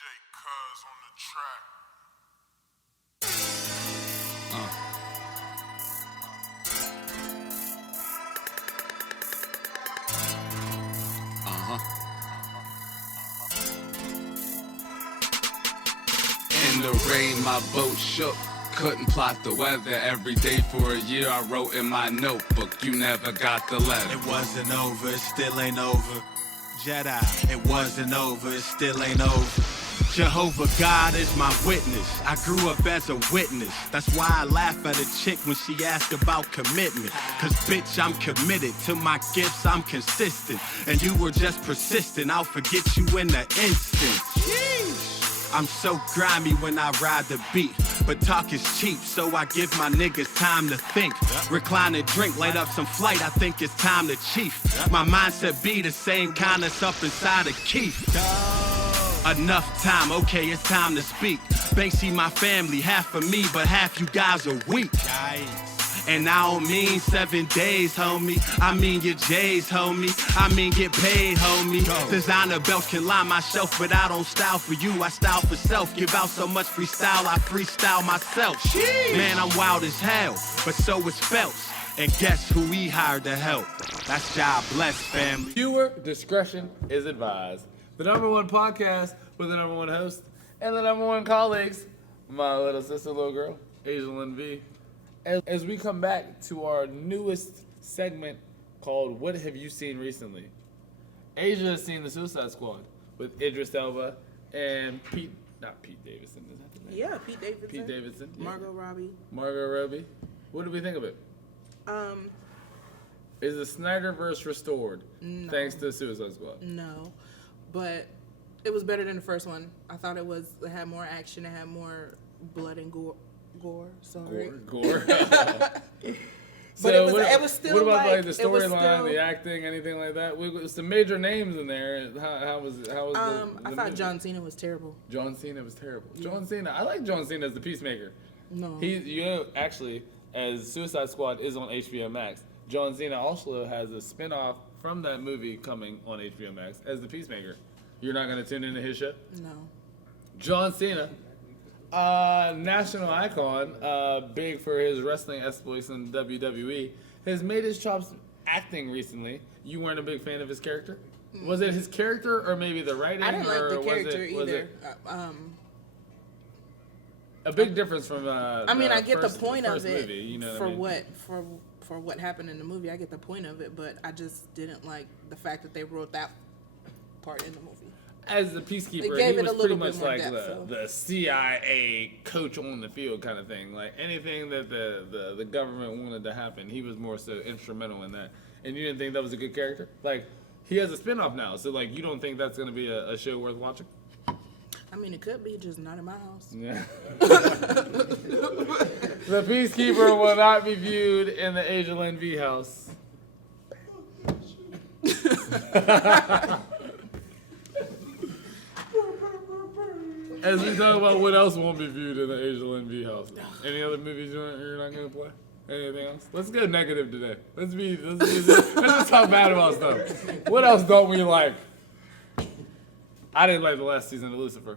DJ Cuz on the track. In the rain, my boat shook. Couldn't plot the weather. Every day for a year I wrote in my notebook. You never got the letter. It wasn't over, it still ain't over. Jedi, it wasn't over, it still ain't over. Jehovah God is my witness. I grew up as a witness. That's why I laugh at a chick when she asks about commitment. Cause bitch, I'm committed to my gifts, I'm consistent. And you were just persistent, I'll forget you in an instant. I'm so grimy when I ride the beat. But talk is cheap, so I give my niggas time to think. Recline and drink, light up some flight, I think it's time to chief. My mindset be the same kind that's up inside of Keith. Enough time, okay, it's time to speak. Banksy my family, half of me, but half you guys are weak. And I don't mean 7 days, homie. I mean your J's, homie. I mean get paid, homie. Designer belts can line my shelf, but I don't style for you. I style for self. Give out so much freestyle, I freestyle myself. Man, I'm wild as hell, but so is Phelps. And guess who we hired to help? That's God bless, family. Viewer Discretion is advised. The #1 podcast with the #1 host and the #1 colleagues, my little sister, little girl, Ashia Lynn V. As we come back to our newest segment called What Have You Seen Recently? Asia has seen The Suicide Squad with Idris Elba and Pete Davidson, is that the name? Yeah, Pete Davidson. Pete Davidson. Yeah. Margot Robbie. Margot Robbie. What did we think of it? Is the Snyderverse restored thanks to Suicide Squad? No, but it was better than the first one. I thought it had more action, it had more blood and gore. Sorry. Gore. But So it was still what about like the it was storyline, still- the acting, anything like that? Some major names in there. How was the I thought movie? John Cena was terrible. John Cena was terrible. Yeah. John Cena. I like John Cena as the Peacemaker. No. Actually, as Suicide Squad is on HBO Max, John Cena also has a spin-off from that movie coming on HBO Max as the Peacemaker. You're not gonna tune into his show? No. John Cena, national icon, big for his wrestling exploits in WWE, has made his chops acting recently. You weren't a big fan of his character? Was it his character or maybe the writing? I didn't like the or character was either. a big difference from I mean, I get the point of it movie, you know for what I mean? for what happened in the movie. I get the point of it, but I just didn't like the fact that they wrote that part in the movie. As the peacekeeper, gave he it was a pretty little much bit more like depth, the CIA coach on the field kind of thing. Like anything that the government wanted to happen, he was more so instrumental in that. And you didn't think that was a good character? Like, he has a spinoff now, so like you don't think that's going to be a show worth watching? I mean, it could be, just not in my house. Yeah. The Peacekeeper will not be viewed in the Ashia Lynn V house. As we talk about what else won't be viewed in the Ashia Lynn V house. Any other movies you're not going to play? Anything else? Let's go negative today. Let's just talk bad about stuff. What else don't we like? I didn't like the last season of Lucifer.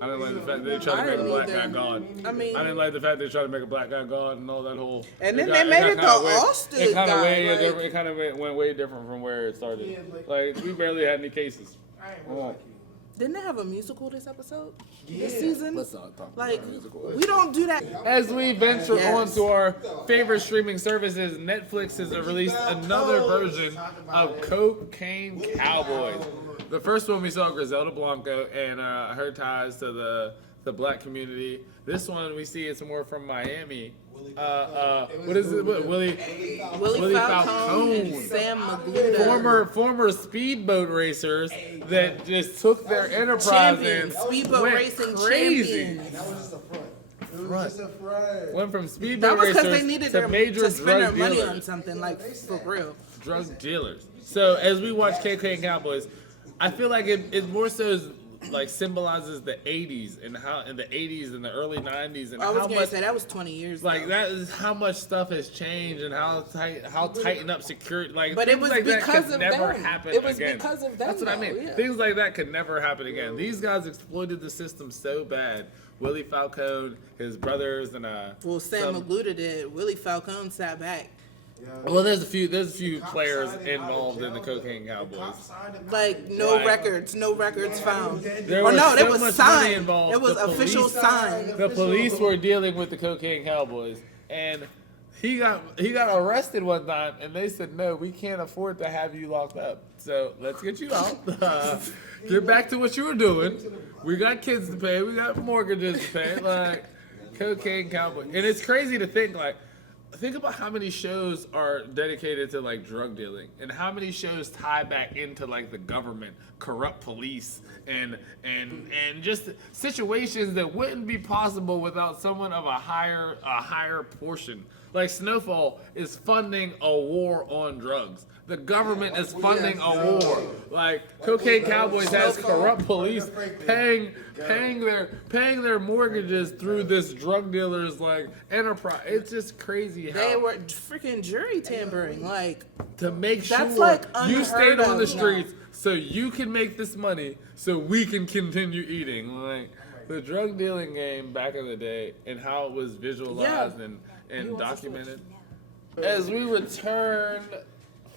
I didn't like the fact that they tried to make a black guy God. I mean, I didn't like the fact they tried to make a black guy God and all that whole. And then they made it the Austin It kind of guy. it kind of went way different from where it started. Yeah, like we barely had any cases. I ain't gonna like you. didn't they have a musical this episode? This season? Let's not talk Like, about musical. we don't do that. As we venture Yes. on to our favorite streaming services, Netflix has released another version of Cocaine Cowboys. The first one we saw Griselda Blanco and her ties to the black community. This one we see it's more from Miami. What is it? Willie Falcone and Sam Magluta. Former speedboat racers that just took their enterprise and Speedboat went racing crazy. champions. That was just a front. It was just a front. Went from That speedboat was because racers they needed to major to spend their drug money dealers. on something, like, for real. Drug dealers. So as we watch Cocaine Cowboys, I feel like it more so is like symbolizes the 80s and how in the 80s and the early 90s and I was how gonna much say that was 20 years. like though. that is how much stuff has changed and how tightened up security. Like, But it things was like that because could of never them. happen It was again. because of them, That's what I mean. though, yeah. Things like that could never happen again. These guys exploited the system so bad. Willie Falcone, his brothers, and Well, Sam Magluta did. Willie Falcone sat back. well, there's a few players involved in the Cocaine Cowboys. Like no records found. There Or was no, so it was much money signed. involved. It was The official police- signed. The police were dealing with the Cocaine Cowboys, and he got arrested one time, and they said, "No, we can't afford to have you locked up. So let's get you out. Get back to what you were doing. We got kids to pay. We got mortgages to pay. Like Cocaine Cowboy." And it's crazy to think think about how many shows are dedicated to like drug dealing and how many shows tie back into like the government, corrupt police, and just situations that wouldn't be possible without someone of a higher portion. Like Snowfall is funding a war on drugs. The government is funding a war. Like Cocaine Cowboys has corrupt police paying their mortgages through this drug dealer's like enterprise. It's just crazy how They were freaking jury tampering. Like to make sure That's, like, you unheard stayed on the of now. streets so you can make this money so we can continue eating. Like the drug dealing game back in the day and how it was visualized and documented. As we return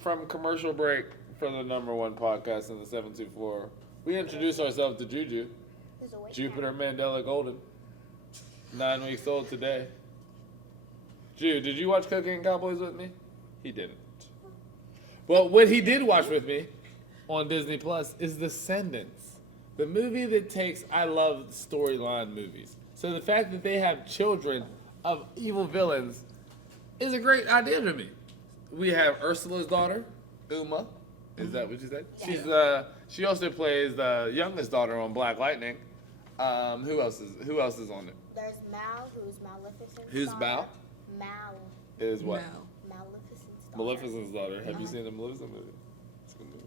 from commercial break for the #1 podcast in the 724, we introduce ourselves to Juju, Jupiter Mandela Golden, 9 weeks old today. Ju, did you watch Cocaine Cowboys with me? He didn't. Well, what he did watch with me on Disney Plus is Descendants, the movie that takes, I love storyline movies. So the fact that they have children of evil villains is a great idea to me. We have Ursula's daughter, Uma. Is that what you said? Yeah. She also plays the youngest daughter on Black Lightning. Who else is on it? There's Mal, who's Maleficent's Who's daughter. Mal? Mal. Is what? Mal. Maleficent's daughter. Maleficent's daughter. Have you seen the Maleficent movie? It's a good movie.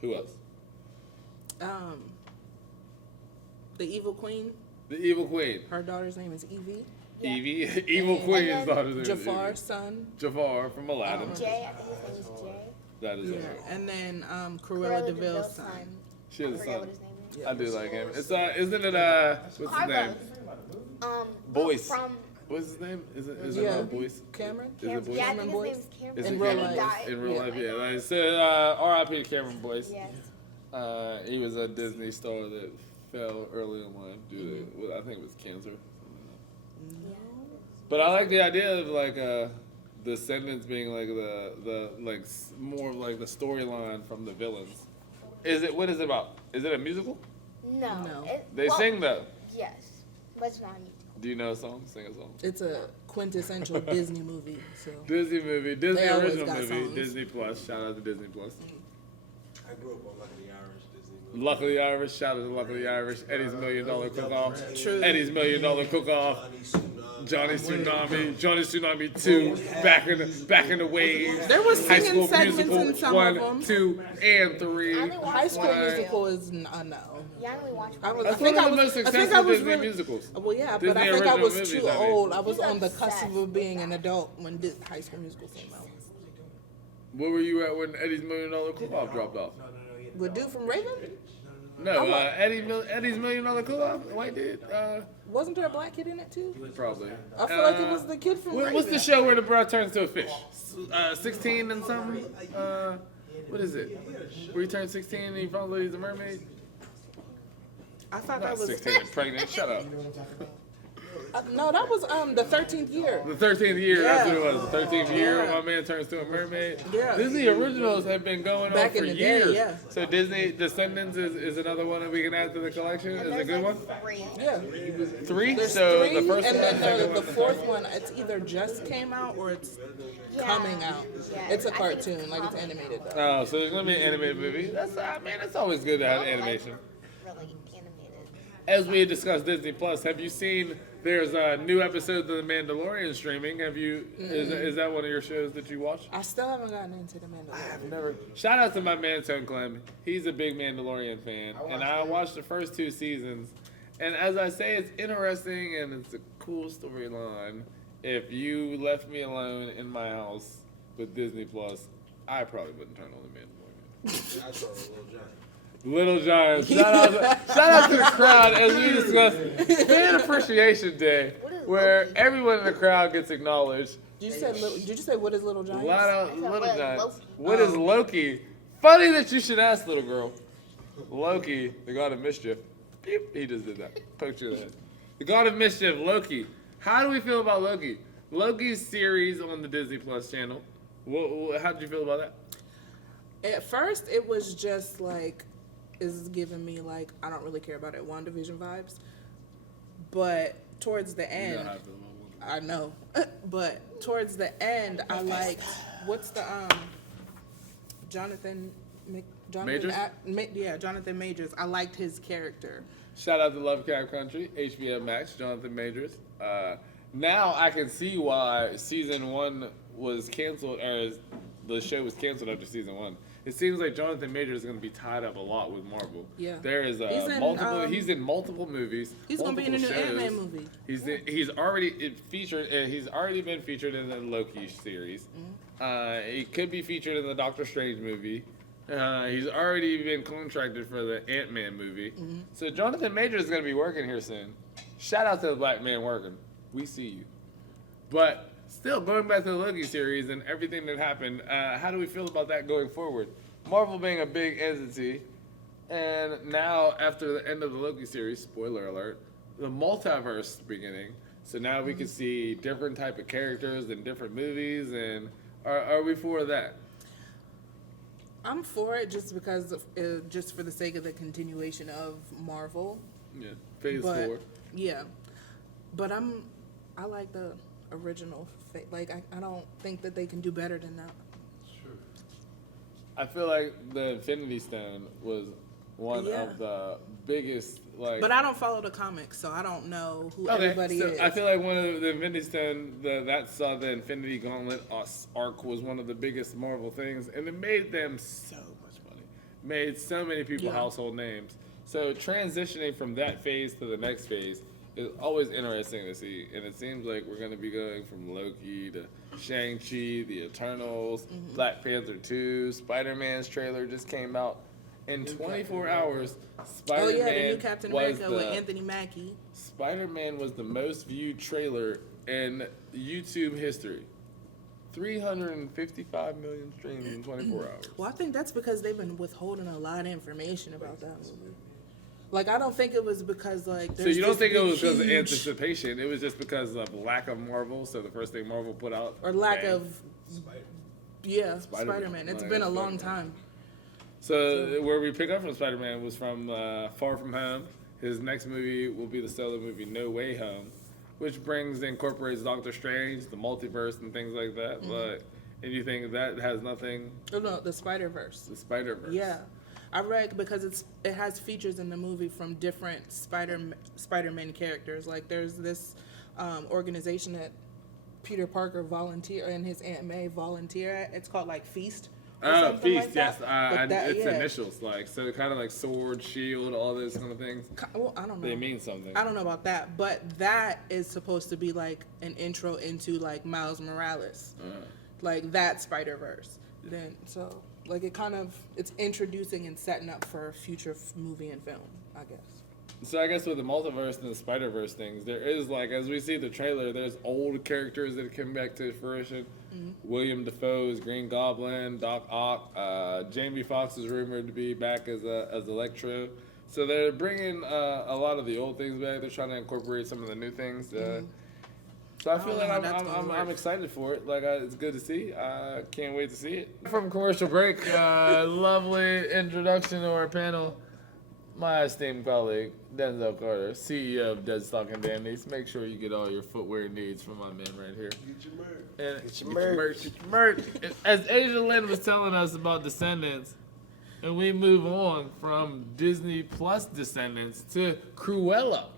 Who else? The evil queen. The Evil Queen. Her daughter's name is Evie. Evie. Evil And Queen's then daughter's name is Jafar's son. Evie. Jafar from Aladdin. Jay, I think his name is Jay. That is Yeah. her. And then Cruella DeVille's son. She has a I forget what son. his name is. I do like him. It's isn't it what's his name? Boyce. From What's his name? Is it Yeah. not Boyce? Cameron? Is it Boyce? yeah, I Cameron think his Boyce? name is Cameron. Is In it real Cameron life. Boyce? In real Yeah. life, yeah. Like, so R.I.P. to Cameron Boyce. Yes. He was a Disney star that fell early in life due to, I think it was cancer. But I like the idea of like Descendants being like the more of like the storyline from the villains. What is it about? Is it a musical? No. No. They sing though. Yes, but it's not a musical. Do you know a song? Sing a song. It's a quintessential Disney movie. So Disney movie, Disney They always original got movie, songs. Disney Plus. Shout out to Disney Plus. I grew up on Luckily Irish Disney movie. Luckily Irish, shout out to Luckily Irish. Eddie's $1 Million Cook-Off. True. Eddie's $1 Million Cook-Off. Johnny Tsunami 2, back in the waves. There was High singing School segments Musical in some 1, of them. 2, and 3. I only watched High School one. Musical is no. Yeah, I only watched I one. was, That's I think one I of the was, most I think I successful was Disney really, musicals. well, yeah, Disney but I think I original was movies, too I mean. old. I was He's on the cusp obsessed of being with an that. adult when High School Musical came out. Where were you at when Eddie's $1 Million Cook-Off dropped off? The dude from Raven? No, Eddie's $1 Million Cook-Off, white dude. Wasn't there a black kid in it too? Probably. I feel like it was the kid from Raven. What's the show where the bro turns to a fish? 16 and something? What is it? Where he turns 16 and he finally leaves a mermaid? I thought Not that was 16 and pregnant. Shut up. no, that was the 13th year. The 13th year, that's Yeah. what it was. The 13th year, Yeah. my man turns to a mermaid. Yeah. Disney originals have been going Back on for in the day, years. yeah. So Disney Descendants is another one that we can add to the collection. Is it a good one? Yeah. 3? There's So 3, the first and one, then second the one, fourth one, it's either just came out or it's coming out. Yeah, It's a I think it's cartoon, like it's coming animated though. Oh, so there's gonna be an animated movie. That's it's always good to have animation. Really animated. As we had discussed Disney Plus, have you seen There's a new episode of The Mandalorian streaming. Have you? Is that one of your shows that you watch? I still haven't gotten into the Mandalorian. I've never. Shout out to my man Tone Clem. He's a big Mandalorian fan, and I watched the first 2 seasons. And as I say, it's interesting and it's a cool storyline. If you left me alone in my house with Disney Plus, I probably wouldn't turn on The Mandalorian. I saw Little Little Giant. Giants. Shout out to the crowd as we discussed Fan Appreciation Day, where everyone in the crowd gets acknowledged. Did you say what is Little Giants? Little Giants. What is Loki? Funny that you should ask, little girl. Loki, the god of mischief. Beep, he just did that. Poked you in the head. The god of mischief, Loki. How do we feel about Loki? Loki's series on the Disney Plus channel. How did you feel about that? At first, it was just like, is giving me like, I don't really care about it, WandaVision vibes. But towards the end, I know. But towards the end, I liked, what's the, Jonathan Majors? Jonathan Majors. I liked his character. Shout out to Lovecraft Country, HBO Max, Jonathan Majors. Now I can see why season 1 was canceled, or the show was canceled after season 1. It seems like Jonathan Majors is going to be tied up a lot with Marvel. Yeah. There is he's in multiple movies. He's going to be in a new Ant-Man movie. He's already been featured in the Loki series. He could be featured in the Doctor Strange movie. He's already been contracted for the Ant-Man movie. So Jonathan Majors is going to be working here soon. Shout out to the black man working. We see you. But still, going back to the Loki series and everything that happened, how do we feel about that going forward? Marvel being a big entity, and now after the end of the Loki series, spoiler alert, the multiverse is beginning. So now we can see different type of characters in different movies, and are we for that? I'm for it just because just for the sake of the continuation of Marvel. Yeah, phase 4. Yeah, but I like the original. Like I don't think that they can do better than that. Sure. I feel like the Infinity Stone was one of the biggest. But I don't follow the comics, so I don't know who everybody is. I feel like one of the Infinity Stone, that saw the Infinity Gauntlet arc was one of the biggest Marvel things, and it made them so much money. Made so many people household names. So transitioning from that phase to the next phase is always interesting to see, and it seems like we're going to be going from Loki to Shang-Chi, the Eternals, Black Panther 2, Spider-Man's trailer just came out. In 24 hours, Spider-Man the new Captain America with Anthony Mackie. Spider-Man was the most viewed trailer in YouTube history. 355 million streams in 24 hours. Well, I think that's because they've been withholding a lot of information about that movie. Like, I don't think it was because, like, so you don't think it was because of anticipation? It was just because of lack of Marvel. So the first thing Marvel put out, or lack of, Spider-Man. It's been a long time. So where we pick up from Spider-Man was from Far From Home. His next movie will be the solo movie No Way Home, which incorporates Doctor Strange, the multiverse, and things like that. And you think that has nothing? Oh no, the Spider-Verse. The Spider-Verse. Yeah, I read because it has features in the movie from different Spider-Man characters. Like there's this organization that Peter Parker and his Aunt May volunteer at. It's called like Feast. Oh, Feast, like yes. It's initials, like, so kind of like sword, shield, all those kind of things. Well, I don't know. They mean something. I don't know about that, but that is supposed to be like an intro into like Miles Morales, like that Spider-Verse. Then so like it's introducing and setting up for a future movie and film, I guess. So I guess with the multiverse and the Spider-Verse things, there is like, as we see the trailer, there's old characters that come back to fruition. William Dafoe's Green Goblin, Doc Ock, Jamie Foxx is rumored to be back as Electro. So they're bringing a lot of the old things back. They're trying to incorporate some of the new things. So I feel like I'm excited for it. Like it's good to see. I can't wait to see it. From commercial break, lovely introduction to our panel. My esteemed colleague, Denzel Carter, CEO of Dead Stock and Dandies. Make sure you get all your footwear needs from my man right here. Get your merch. And Get your merch. As Ashia Lynn was telling us about Descendants, and we move on from Disney Plus Descendants to Cruella.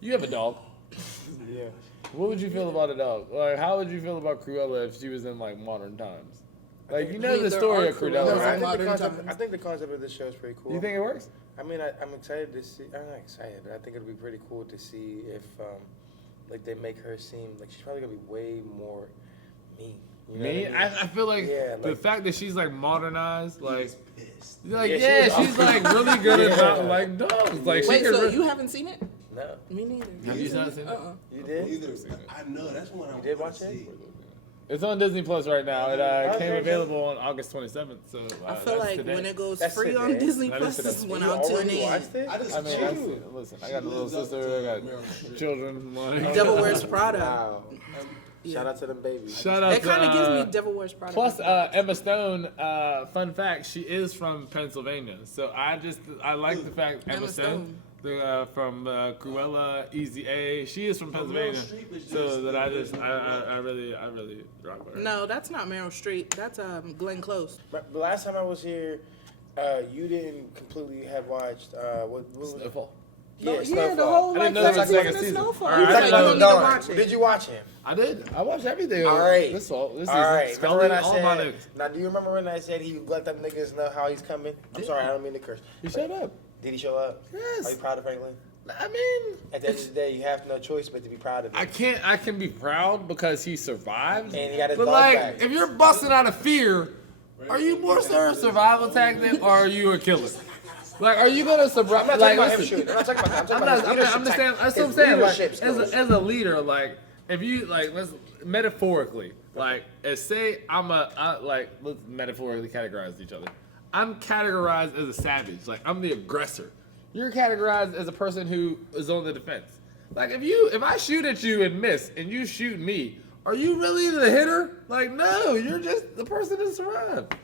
You have a dog. Yeah. What would you feel about it, dog? Like, how would you feel about Cruella if she was in like modern times? Like, you know the story of Cruella, Cruellas right? in modern times. I think the concept of this show is pretty cool. You think it works? I mean, I'm excited to see. I'm not excited, but I think it'll be pretty cool to see if, like, they make her seem like she's probably gonna be way more me. You know Me, what I mean? I feel like Yeah, the like- fact that she's like modernized, like, Pissed. yeah, she's like really good at not like dogs. Like, she Wait, can. so you haven't seen it? No, Me neither. Have you not seen it? you did. Either. I know that's one I did wanna watch it? see. It's on Disney Plus right now. It came Okay. available on August 27th. So I feel that's like today. when it goes That's free on today. Disney That Plus, is this is today. when You I'll tune already in. watched it? I just I mean, listen, I got a little sister. I got children. Like, Devil Wears Prada. Wow. Shout out to them babies. Shout out It kind of to, gives me Devil Wears Prada. Plus, Emma Stone, fun fact, she is from Pennsylvania. So I like the fact Emma Emma Stone, from Cruella, Easy A, she is from Pennsylvania. Streep is So just- that I really rock with her. No, that's not Meryl Streep. That's Glenn Close. But the last time I was here, you didn't completely have watched what was it? Snowfall. Yeah, the Snowfall. whole I didn't like know there was a first second season of season. Snowfall. All He's right, like, I you know don't need to watch it. Did you watch him? I did. I watched everything. All right. This season. All right. Remember Scully, when I all my said? niggas. Now, do you remember when I said he let them niggas know how he's coming? I'm sorry, I don't mean to curse. He showed up. Did he show up? Yes. Are you proud of Franklin? I mean, At the end of the day, you have no choice but to be proud of him. I can be proud because he survived. And he got his but dog like, back. if you're busting out of fear, are you more so a survival tactic or are you a killer? Like, are you gonna survive? I'm not Like, talking about him listen, shooting. I'm not talking about that. I'm talking I'm about not. his I'm leadership saying. That's his what I'm saying. Like, leadership skills. as a leader, like, if you like, let's metaphorically, like, say let's metaphorically categorize each other. I'm categorized as a savage. Like, I'm the aggressor. You're categorized as a person who is on the defense. Like, if I shoot at you and miss, and you shoot me, are you really the hitter? Like, no, you're just the person that survived.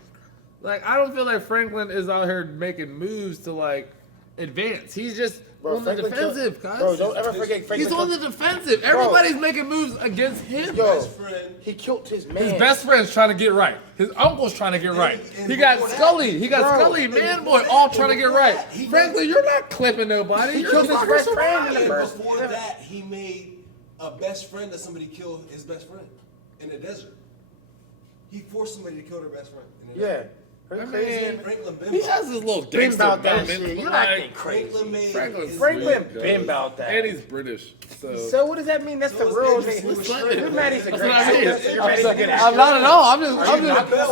Like, I don't feel like Franklin is out here making moves to like advance. He's just on the Franklin defensive, killed- cuz. Bro, don't ever forget Franklin. He's on the defensive. Everybody's making moves against him. Yo, Best friend. he killed his man. His best friend's trying to get right. His uncle's trying to get right. and He got before that- Scully. He got Bro, Scully, man boy, all trying to get right. Frankly, you're not clipping nobody. You're killed just his best friend in the And first. before that, he made a best friend that somebody killed his best friend in the desert. He forced somebody to kill their best friend in the Yeah. desert. Her I crazy. mean, Franklin been he about has his little Been gangster about that moments, shit. but You're like, acting crazy. Franklin made Franklin's Franklin sweet, been guys. about that. And he's British. So what does that mean? That's the it's real interesting. nigga. You're mad he's a That's great what I mean. actor. You're mad he's a good I'm actor. not at all. I'm you just not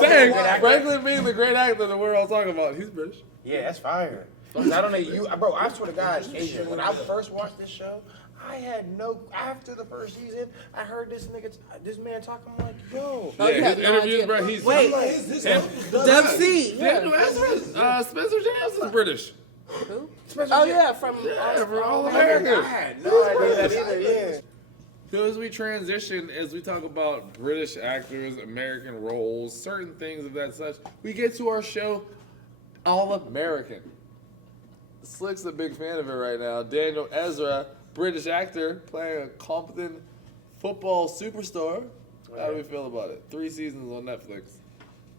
saying, good actor? Franklin being the great actor that we're all talking about, he's British. Yeah, that's fire. Not only you, bro. I swear to God, Asian. When I first watched this show, I had no. After the first season, I heard this man talking. I'm like, yo. Oh, you his have no interviews, idea. bro, he's Wait, his Him- Dub C. Daniel Ezra, Spencer James is British. Oh yeah, from Yeah, for All I American. had no idea that either. Yeah. So as we transition, as we talk about British actors, American roles, certain things of that such, we get to our show, All American. Slick's a big fan of it right now. Daniel Ezra, British actor, playing a Compton football superstar. How do we feel about it? 3 seasons on Netflix.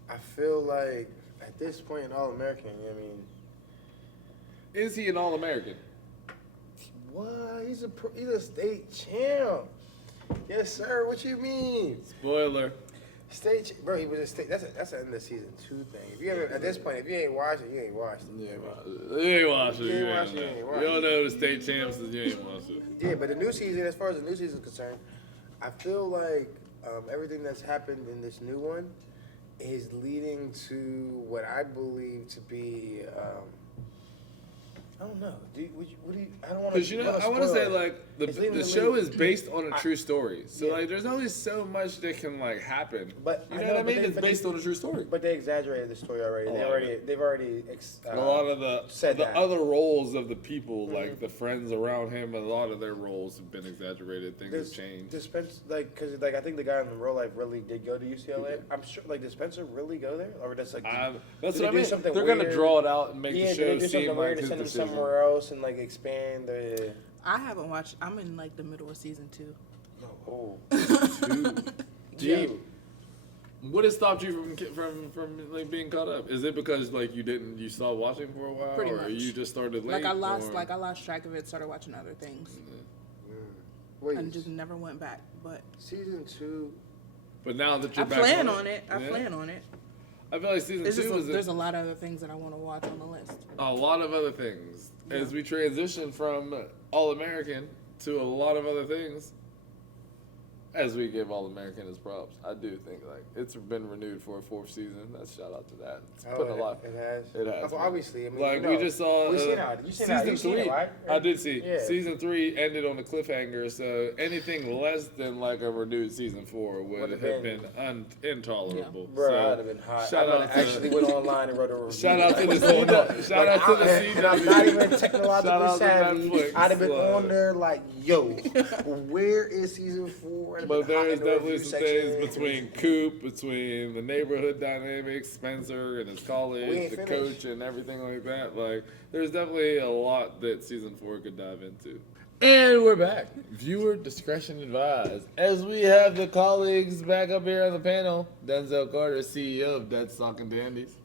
I feel like at this point in All American, I mean, Is he an All-American? what? He's a state champ. Yes, sir. What you mean? Spoiler. Bro, he was a state. That's an end of season 2 thing. If you ever, at this point, if you ain't watched it, you ain't watched it. You ain't watching it. You You ain't ain't watching it, you ain't know. You don't know the state champs is you ain't watching it. Yeah, but the new season, as far as the new season is concerned, I feel like everything that's happened in this new one is leading to what I believe to be. I don't know. What do you? I don't want to. Because I want to say like It's leading the to show lead- is based on a true story, so Yeah. like there's only so much that can like happen. But you I know know, what I but mean? they- It's but based they- on a true story. But they exaggerated the story already. A lot of it. They've already. A lot of said the that. other roles of the people, like the friends around him, a lot of their roles have been exaggerated. Things have changed. Because I think the guy in the real life really did go to UCLA. I'm sure, like, did Spencer really go there, or that's like? That's did what they I do mean. something They're gonna weird? draw it out and make Yeah, the did they show do seem something like weird to his send him decision. somewhere else and like expand the? I haven't watched. I'm in like the middle of season 2. Oh, Gee, what has stopped you from like being caught up? Is it because like you stopped watching for a while, Pretty or much. you just started late? Like I lost or- track of it. Started watching other things. Wait, and just never went back. But season 2. But now that I you're back plan on it. I yeah. plan on it. I feel like season There's 2 was there's a lot of other things that I want to watch on the list. a lot of other things. As we transition from All American to a lot of other things, as we give All American his props, I do think like it's been renewed for a 4th season. That's shout out to that. It's put a lot. It has. It has. Well, obviously, I mean, Like we just saw you seen it. season 3. Right? I did see Yeah. season 3 ended on a cliffhanger. So anything less than like a renewed season 4 would have been intolerable. Bro, So, I'd have been hot. shout I out to actually went online and wrote a review. shout out to Like, the what's going on? shout out to the And I'm not even CW. Shout technologically out to savvy. Netflix, I'd have been like- on there like, yo, where is season 4? I'd have But been hot there's in the definitely review some section. things between Coop, between the neighborhood dynamics, Spencer and his We college, ain't the finished. coach, and everything like that. Like, there's definitely a lot that season 4 could dive into. And we're back. Viewer discretion advised. As we have the colleagues back up here on the panel, Denzel Carter, CEO of Dead Stock and Dandies,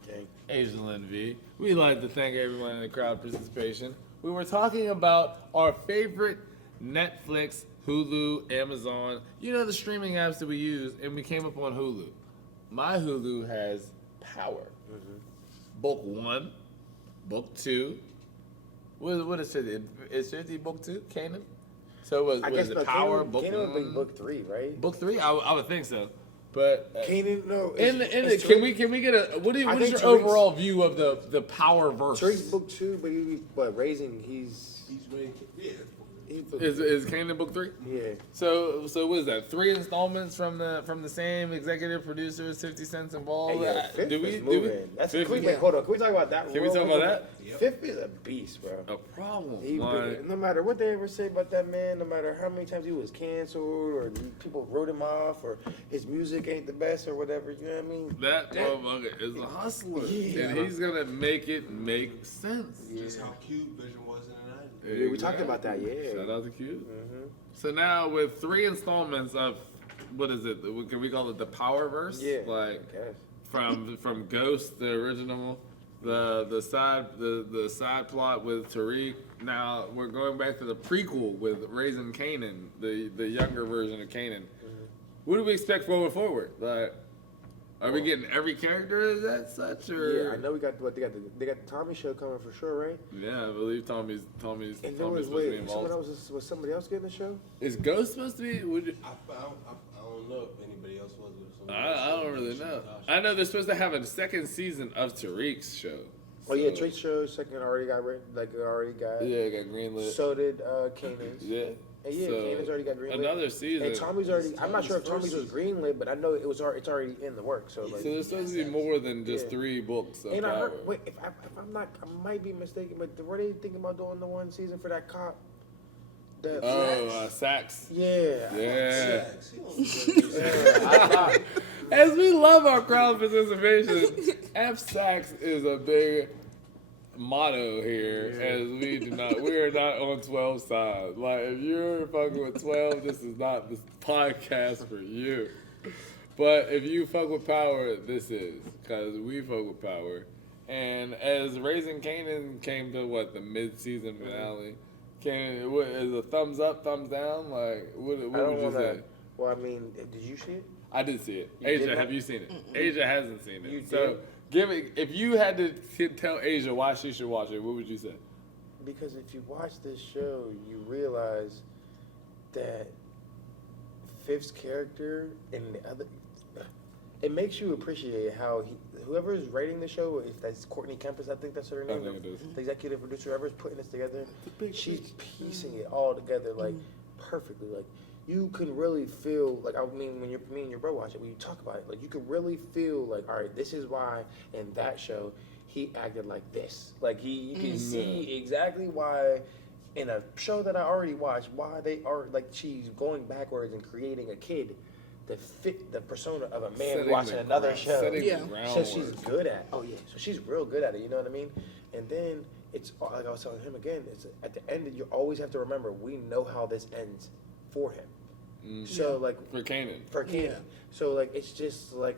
Ashia Lynn V. We'd like to thank everyone in the crowd participation. We were talking about our favorite Netflix, Hulu, Amazon, the streaming apps that we use, and we came up on Hulu. My Hulu has Power. Book 1, Book 2. What is it? Is 50 Book 2? Kanan? So was it Power, Book Kanan would 1? be book 3, right? Book 3? I would think so. But Kanan, no. can we get a what is your Tariq's- overall view of the Power verse? Tariq's book 2, but raising, he's Is Kanan Book 3? yeah. So what is that? 3 installments from the same executive producers, 50 Cents involved. Hey, yo, Fifth do we is do we? moving. That's Fifth- hold on. Can we talk about that? Can we talk about that? Fifth is a beast, bro. A problem. He, Like, no matter what they ever say about that man, no matter how many times he was canceled or people wrote him off or his music ain't the best or whatever, you know what I mean? that motherfucker is a hustler, and he's gonna make it make sense. Just how cute Vision was in the 90s. Yeah, we talked about that, yeah. Shout out to Q. So now with 3 installments of what is it? Can we call it the Power verse? Yeah. Like I guess. from Ghost, the original, the side plot with Tariq. Now we're going back to the prequel with Raising Kanan, the younger version of Kanan. What do we expect going forward? Like, are we getting every character as that such, or? Yeah, I know we got they got the Tommy show coming for sure, right? Yeah, I believe Tommy's And there was supposed to be someone involved. else was somebody else getting the show? Is Ghost supposed to be? I don't know if anybody else was with somebody I don't really know. I know they're supposed to have a second season of Tariq's show. Oh yeah, So- Drake's show second already got written, Yeah, it got greenlit. So did Kanan's. Yeah. And yeah, So, Kanan's already got greenlit. another season. And Tommy's already. I'm not sure if Tommy's was greenlit, but I know it's already in the works. So like. So there's supposed to be more than just Yeah. 3 books of And I Power. heard, wait, if I'm not, I might be mistaken, but were they thinking about doing the one season for that cop? Sax. Yeah. Yeah. Yeah. As we love our crowd participation, F Sax is a big motto here, as we are not on 12 side. Like, if you're fucking with 12, this is not the podcast for you. But if you fuck with Power, this is, because we fuck with Power. And as Raising Kanan came to the mid-season finale, is a thumbs up, thumbs down? Like, what I would don't you want say? to. Well, I mean, did you see it? I did see it. You did Asia, not? have you seen it? Asia hasn't seen it. You So did? give it. If you had to tell Asia why she should watch it, what would you say? Because if you watch this show, you realize that Fifth's character and the other, it makes you appreciate how whoever's writing the show, if that's Courtney Kempis, I think that's her name, think it is. the executive producer, whoever's putting this together, she's piecing it all together like perfectly. Like you can really feel like, I mean, when me and your bro watch it, when you talk about it, like you can really feel like, all right, this is why in that show he acted like this. Like you can see exactly why in a show that I already watched, why they are like she's going backwards and creating a kid that fit the persona of a man Setting watching the another ground- show. setting the Yeah. So she's groundwork. good at. Oh yeah, so she's real good at it. You know what I mean? And then it's like I was telling him again. It's at the end. You always have to remember we know how this ends for him. So like For Kanan. for Kanan. Yeah. So like it's just like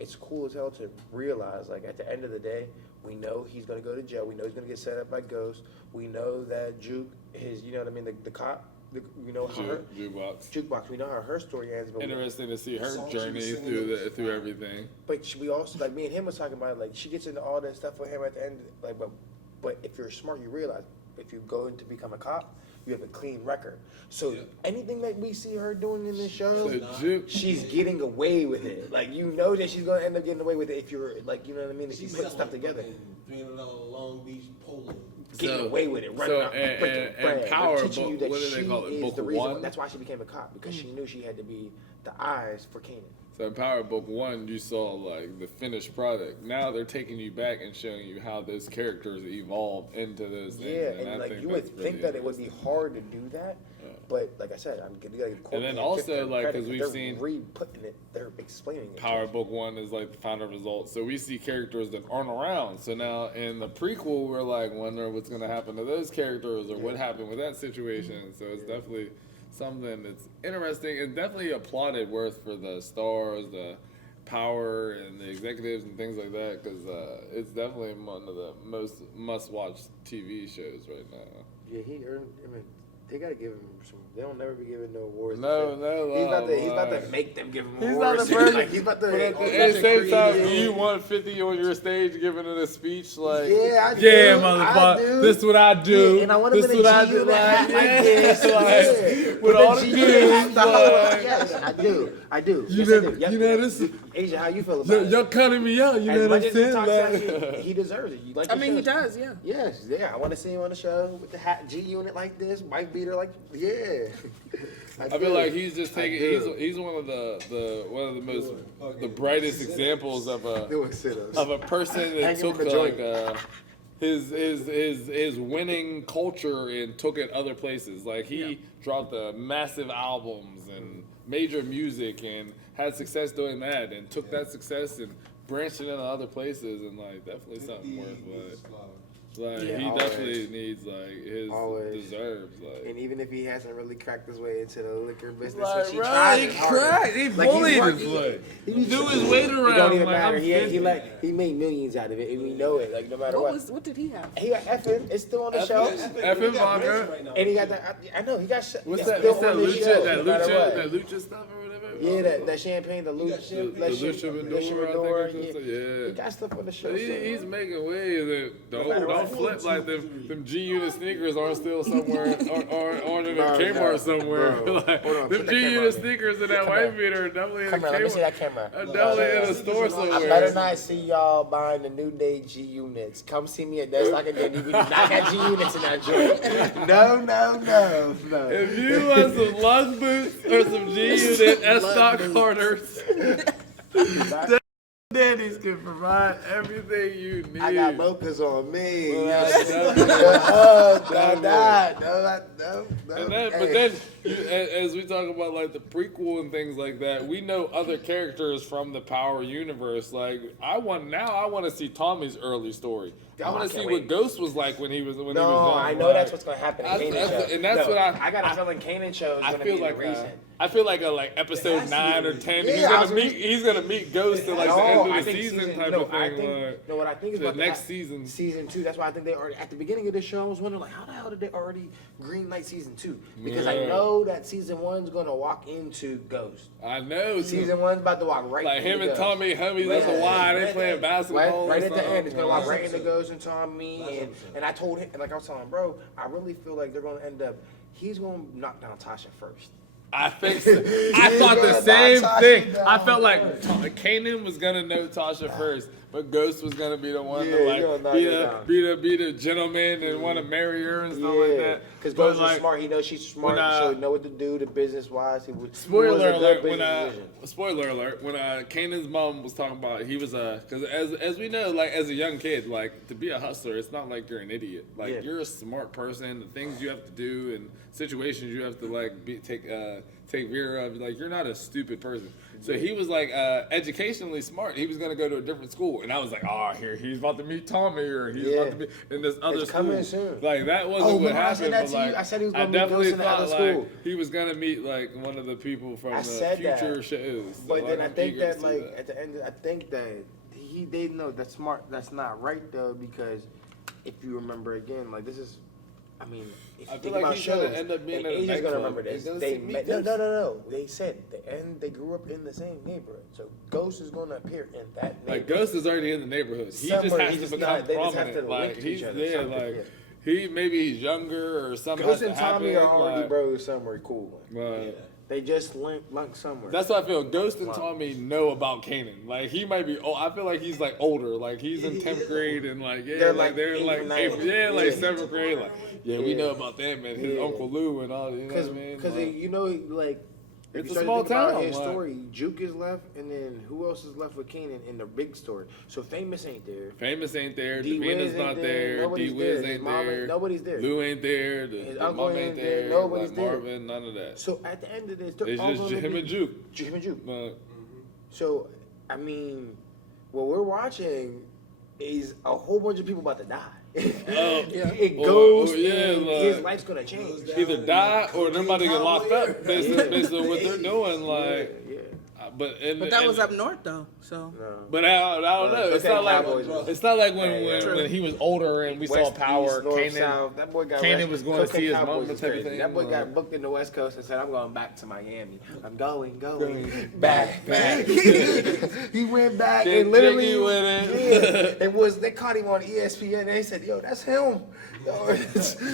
it's cool as hell to realize like at the end of the day we know he's gonna go to jail. We know he's gonna get set up by Ghost. We know that Juke, his you know what I mean the cop We know how her Jukebox. We know how her story ends. But Interesting to see her Song she journey was singing through everything. But we also, like, me and him was talking about it, like, she gets into all that stuff with him at the end, like, but if you're smart, you realize if you go in to become a cop, you have a clean record. So anything that we see her doing in this show, she's getting away with it. Like, you know that she's gonna end up getting away with it if you're, like, you know what I mean? If you put stuff together. $300 Long Beach polo. Getting away with it, running out, breaking bread, Power, teaching you that what do she they call it? is Book the reason. 1? That's why she became a cop, because she knew she had to be the eyes for Kanan. So in Power Book 1, you saw like the finished product. Now they're taking you back and showing you how those characters evolved into those things. Yeah, and I like think you that's would think really that it would be hard to do that, but like I said, I'm gonna give And then also, like, because we've seen re-putting it, they're explaining it. Power Book 1 is like the final result. So we see characters that aren't around. So now in the prequel, we're like wondering what's going to happen to those characters or what happened with that situation. So it's definitely something that's interesting and definitely applauded worth for the stars, the power, and the executives and things like that, because it's definitely one of the most must-watch TV shows right now. Yeah, he earned. I mean, they gotta give him some. They don't never be giving no awards. No, He's about to make them give him He's awards. not the person. Like, he's about to. But at the same time, you want 50 on your stage giving it a speech like, yeah, I do. yeah, motherfucker, this is what I do. Yeah, and I want him this in what a I G do. unit hat like this. Like, with all the dudes. Yes, I do. Yes, I do. Yep. You know this. Asia, how you feel about it? You're cutting me out. You know As what much I'm as he saying? talks Like, out, he deserves it. You like I the mean, he show? does, yeah. Yes, yeah. I want to see him on the show with the hat G unit like this, white beater like, yeah. I feel like he's just taking. He's one of the most the brightest examples of a person that took like his winning culture and took it other places. Like he dropped massive albums and major music and had success doing that, and took that success and branched it into other places, and like definitely something worth. Like he definitely needs like his deserves like. And even if he hasn't really cracked his way into the liquor business, Like, which he bro, tried he his hardest. cracked. He bullied his way. He do his weight around. It don't even like, matter. I'm He made millions out of it, and we know it. Like no matter what. What did he have? He got effing. It's still on the shelf. Effing vodka. And he got that. I know he got. What's it's that? still What's that on the lucha? shelf, That no matter what. lucha stuff or whatever. Yeah, that champagne, the lucha, the luchador. Yeah. He got stuff on the shelf. He's making waves. Don't flip like them G Unit sneakers aren't still somewhere or in a Kmart somewhere. Like, them G Unit sneakers and that white beater are definitely in a Let me see Kmart. that camera. Definitely in a store I somewhere. better not see y'all buying the New Day G units. Come see me at That's Like a Dandy. We do not have G units in that joint. No. If you want some lug boots or some G Unit S-Stock Carters, Dandy's can provide everything you need. I got mochas on me. No. But then, as we talk about like the prequel and things like that, we know other characters from the Power universe. Like I want to see Tommy's early story. I want to see what Ghost was like when he was young. I know that's what's gonna happen in Kanan show. And that's what I got a feeling Kanan show is gonna be the reason. I feel like episode 9 or 10. He's gonna meet Ghost at like the end of the season type of thing. What I think is the next season. Season 2. That's why I think they already at the beginning of the show. I was wondering like, how the hell did they already green light season 2? Because I know that season 1's gonna walk into Ghost. I know. Season 1's about to walk right. Like into him and Ghost. Tommy, homies. That's why they playing basketball. Right at the end, it's gonna walk right into Ghost and Tommy. And I told him, like I was telling him, bro, I really feel like they're gonna end up. He's gonna knock down Tasha first. I think so. I thought the same thing. I felt like Kanan was gonna know Tasha first, but Ghost was gonna be the one to like be the gentleman and want to marry her and stuff like that. Because Ghost is smart. He knows she's smart, so he know what to do, the business wise. Spoiler alert! When Kanan's mom was talking about, he was because as we know, like as a young kid, like to be a hustler, it's not like you're an idiot. Like you're a smart person. The things you have to do and situations you have to like take care of. Like you're not a stupid person. So he was like educationally smart. He was gonna go to a different school, and I was like, oh, here he's about to meet Tommy, or he's about to be in this other school. Coming soon. Like that wasn't what happened. But like I said he was gonna I definitely meet Ghost in the thought other like school. he was gonna meet like one of the people from the future shows. So But then I I'm think eager to that see like at the end, I think that they know that's smart. That's not right though, because if you remember again, like this is I mean, if I you feel think like about he's gonna shows, end up being the at a Asians gonna nightclub. remember this. He's gonna They see met, Meek no. They said they grew up in the same neighborhood, so Ghost is gonna appear in that neighborhood. Like Ghost is already in the neighborhood. He just Somewhere, has he to just become not- they just have prominent. to Like link to he's each other, there. something, Like yeah. maybe he's younger or something. Ghost has and to Tommy happen, are already like, bros somewhere cool. They just linked somewhere. That's what I feel. Ghost and Tommy know about Kanan. Like he might be. Oh, I feel like he's like older. Like he's in 10th grade and like They're like eighth or ninth. like Yeah. 7th grade. Like we Yeah. know about them and his Yeah. Uncle Lou and all. You know what I mean? Because Like, you know, like if It's you a start to small think about town, his like- story, Juke is left, and then who else is left with Kanan in the big story? So Famous ain't there. Famous ain't there. D. Davina's Wiz ain't not there, there. nobody's D. Wiz there, ain't his mom there. ain't- nobody's there. Lou ain't there. His The uncle mom ain't ain't there, there. nobody's like there. Marvin, none of that. So at the end of this, they're It's all just gonna him be- and Juke. Him and Juke. But So I mean, what we're watching is a whole bunch of people about to die. It goes. His life's gonna change. either die or they're about to get locked up based on what they're doing. Like, but But that was up north though, so. But I don't know. It's Okay, not like Cowboys, bro. it's not like when Yeah. when he was older and we saw West, Power. East, North, Kanan, South. That boy got Kanan was going to see his Cowboys mom is type of crazy. thing. That boy like- got booked in the West Coast and said, "I'm going back to Miami. I'm going back. He went back Get and literally jiggy with it. Yeah, they caught him on ESPN. And they said, "Yo, that's him." Yo,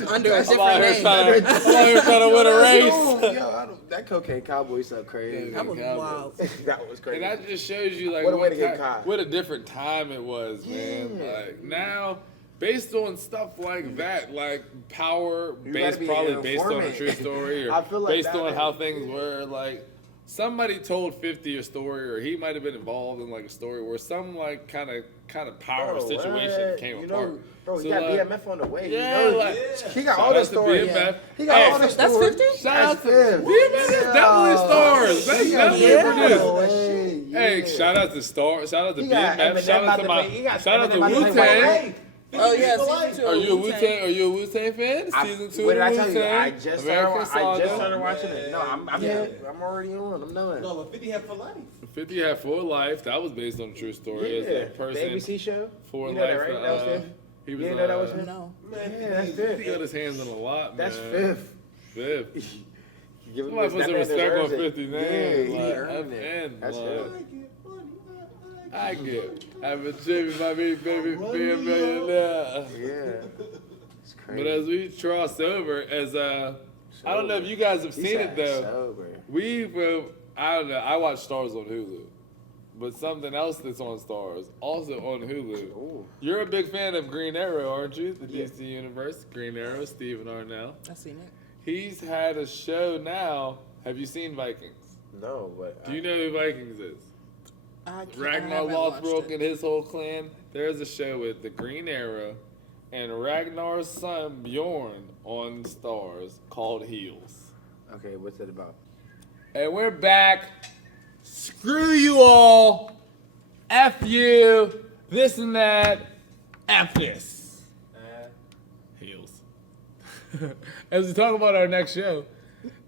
Under a I'm out different here name. trying to win a race. Yo, that cocaine cowboy so crazy. That was wild. That was crazy. And that just shows you like What a way to get ti- caught. what a different time it was, man. Yeah. Like now, based on stuff like that, like Power, You based gotta be probably an based on a informant. true story, or I feel like based that on is- how things were. Like somebody told 50 a story, or he might have been involved in like a story where some like kind of power Bro, situation what? came You apart. know, bro, he So, got like, BMF on the way. Yeah, you know, like he got shout all the out to stories. BMF. He got Hey, all the That's stories. 50? Shout out to That's BMF. Is definitely stars. They definitely produced. Hey, Hey, shout out to Star, shout out to He got BMF, Eminem shout out about to to my, play- he got shout out to Eminem about to Wu play Tang. Oh yeah, season 2. Are you a Wu Wu-Tang. Tang? Are you a Wu Tang fan? Season 2 What of did I Wu tell you? I Tang. just American started Saga. watching it. No, I'm already on. I'm done. No, but 50 had for life. 50 had For Life. That was based on a true story. As Yeah, a the person ABC show. for You know life. that, right? That was fifth. He You was. didn't know that was him? No. Yeah, that's He fifth. got his hands on a lot, That's man. fifth. Fifth. Give him Somebody this. put some That man respect on deserves it. 50 Yeah, name. he Like, earned it. and, That's like, it. I get. Have a Jimmy, my baby, be a millionaire. Yeah. It's crazy. But as we cross over, I don't know if you guys have seen it though. Sober. I don't know. I watch Stars on Hulu, but something else that's on Stars also on Hulu. Ooh. You're a big fan of Green Arrow, aren't you? The DC Universe, Green Arrow, Stephen Arnell. I've seen it. He's had a show now. Have you seen Vikings? No, but Do you know who Vikings is? I Ragnar haven't watched Lothbrok it. and his whole clan. There's a show with the Green Arrow and Ragnar's son Bjorn on Stars called Heels. okay, what's it about? And we're back. Screw you all. F you. This and that. F this. Heels. As we talk about our next show,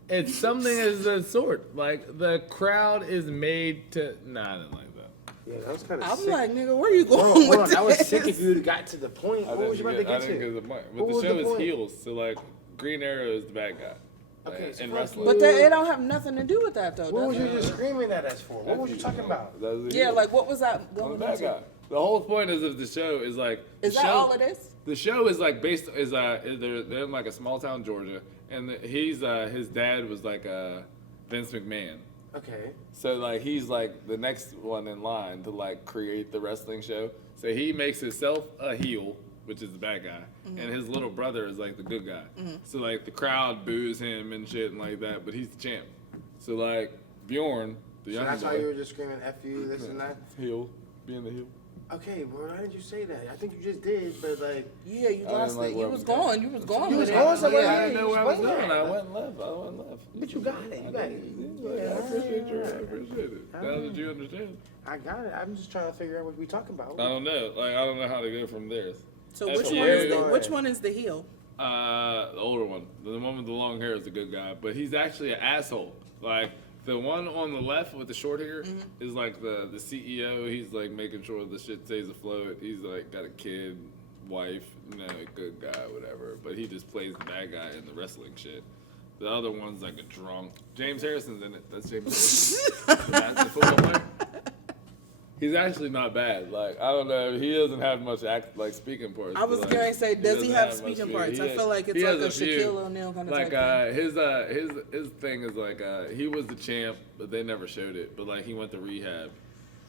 it's something as the sort. Like, the crowd is made to. Nah, I didn't like that. Yeah, that was kind of I'm sick. like, nigga, where you going Bro, hold with on. this? I was sick if you got to the point. I What was you about to get didn't to? get the point. What But was the show the is point? Heels. So, like, Green Arrow is the bad guy. Like, Okay, so in fuck wrestling. But it don't have nothing to do with that though. What was does you it? just screaming at us for? What was you talking about? That was the Yeah, heel. like what was that I'm going the bad guy. The whole point is of the show is like. Is the that show, all it is? The show is like based they're in like a small town Georgia, and he's his dad was like Vince McMahon. Okay. So like he's like the next one in line to like create the wrestling show. So he makes himself a heel, which is the bad guy, and his little brother is like the good guy. So like the crowd boos him and shit and like that, but he's the champ. So like Bjorn, the So young that's boy, why you were just screaming F you, this and that? heel, being the heel. Okay, well, why didn't you say that? I think you just did, but like. Yeah, you I lost didn't like it. where You I was was going. going. You was going You with was it. going somewhere. Yeah. I didn't know what I was Explain doing. that. I went left. But you got it. You got it. Yeah, I appreciate it. Now that you understand. I got it. I'm just trying to figure out what we talking about. I don't know. Like I don't know how to go from there. So That's which what one we're is the doing. which one is the heel? The older one, the one with the long hair, is the good guy, but he's actually an asshole. Like the one on the left with the short hair is like the CEO. He's like making sure the shit stays afloat. He's like got a kid, wife, good guy, whatever. But he just plays the bad guy in the wrestling shit. The other one's like a drunk. James Harrison's in it. That's James Harrison. The football player. He's actually not bad. Like, I don't know. He doesn't have much speaking parts. I was going to say, does he have speaking parts? I feel like it's like a Shaquille O'Neal kind of like, type thing. His thing is like, he was the champ, but they never showed it. But, like, he went to rehab.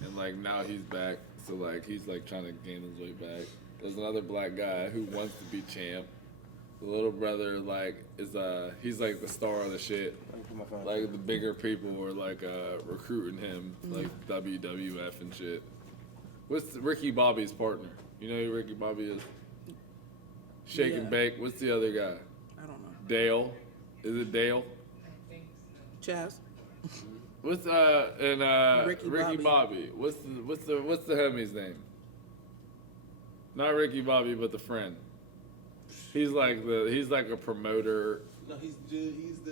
And, like, now he's back. So, like, he's, like, trying to gain his way back. There's another black guy who wants to be champ. The little brother, like, he's, like, the star of the shit. Like, the bigger people are, like, recruiting him, like, WWF and shit. What's Ricky Bobby's partner? You know who Ricky Bobby is? Shake and Bake. What's the other guy? I don't know. Dale. Is it Dale? Chaz. What's Ricky Bobby. What's the homie's name? Not Ricky Bobby, but the friend. He's like a promoter. No, he's the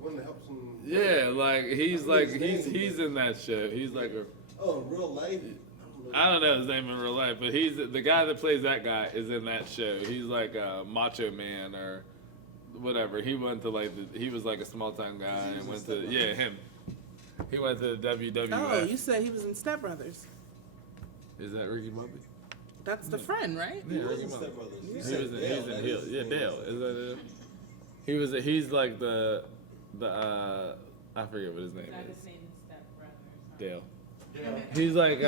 one that helps him. Yeah, like he's in that show. He's like a. Oh, in real life. I don't know his name in real life, but he's the guy that plays that guy is in that show. He's like a Macho Man or whatever. He went to he was like a small time guy and went to him. He went to the WWF. Oh, you said he was in Step Brothers. Is that Ricky Bobby? That's the friend, right? Yeah, Ricky Bobby. He's in Hill. Yeah, Dale. Is that it? He's like the I forget what his name is. Dale. He's like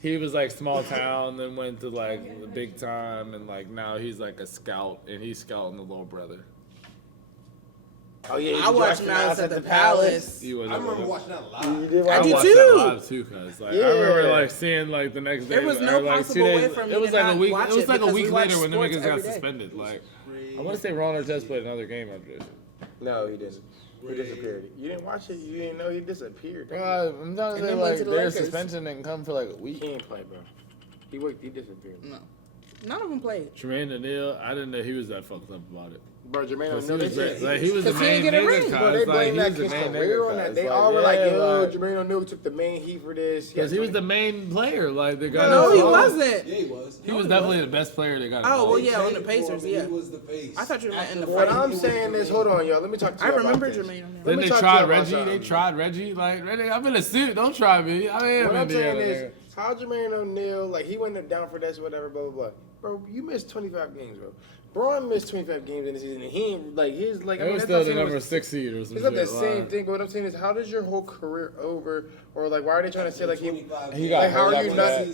he was like small town, then went to like the big time, and like now he's like a scout, and he's scouting the little brother. Oh yeah, I watched Malice at the Palace. I remember watching that live. I did watched too. that live too, cause like I remember like seeing like the next day. There was no like, possible way for me It was to like not a week. watch It was it like a because week we watch later when the sports niggas got every day. suspended. Like I want to say Ron Artest played another game after this. No, he didn't. He disappeared. You didn't watch it. You didn't know he disappeared. I'm telling And you, then went like to the their Lakers. suspension didn't come for like a He week. ain't play, bro. He disappeared. No, none of them played. Jermaine O'Neal, I didn't know he was that fucked up about it. Bro, Jermaine Cause he O'Neal, was, he was the 'Cause he main didn't get a nigga. ring. Cause, Bro, they blame he that was the kid's main career nigga. on that. Cause, They all were like, yeah, yo, Jermaine O'Neal took the main heat for this. Because he was the main player. Like the guy. No, that- he wasn't. Yeah, he was. He was definitely the best player they got. Oh, well, involved. yeah, on the Pacers, yeah. He was the face. I thought you meant in the What fight. I'm saying is, hold on, y'all. Let me talk to you I remember about this. Jermaine O'Neal. Let Then me they talk to tried you about Reggie. They something. tried Reggie. Like Reggie, I'm in a suit. Don't try me. I am What I'm saying Indiana. is, how Jermaine O'Neal, like, he went down for this, whatever, blah, blah, blah. Bro, you missed 25 games, bro. Braun missed 25 games in the season, and he ain't, like, his, like, I It mean, was that's still not the saying it number was- 6 seed or something. It's not the same thing, but what I'm saying is, how does your whole career over, or, like, why are they trying to say, like, He got like, how hurt are you after not, that.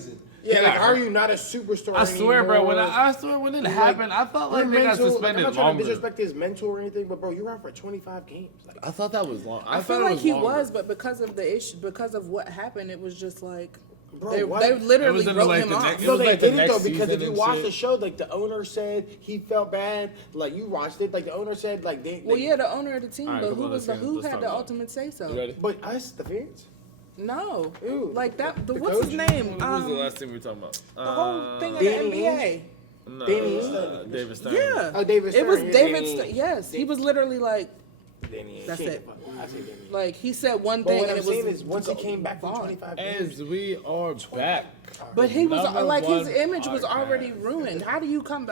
yeah, like, got how are hurt. you not a superstar I swear, bro. When anymore? I swear when it happened, I felt like Your they got mental- suspended I'm not trying longer. to disrespect his mental or anything, but, bro, you're out for 25 games. Like, I thought that was long. I feel thought it like he longer. was, but because of the issue, because of what happened, it was just like Bro, they what? literally It was in, wrote like, him the off. next- no, was they like the did it though next because if season you and watch shit. the show, like the owner said he felt bad. Like you watched it, like the owner said, like they. Well, yeah, the owner of the team, All right, but come who on, was let's who talk had the about it. ultimate say so? You ready? But us, the fans. No, Ew. like that. The The what's his coach? name? What was the last thing we were talking about? The whole thing of the Danny NBA. No, Danny David Stern. Yeah. Oh, David It was Stern, yeah, David. Danny. Yes, he was literally like, Danny, That's shit. it. I say Danny. like he said one But thing what and I'm it was. saying is, once he came back from gone. 25 games, As we are back. But he was Number like his one image was podcast. already ruined. How do you come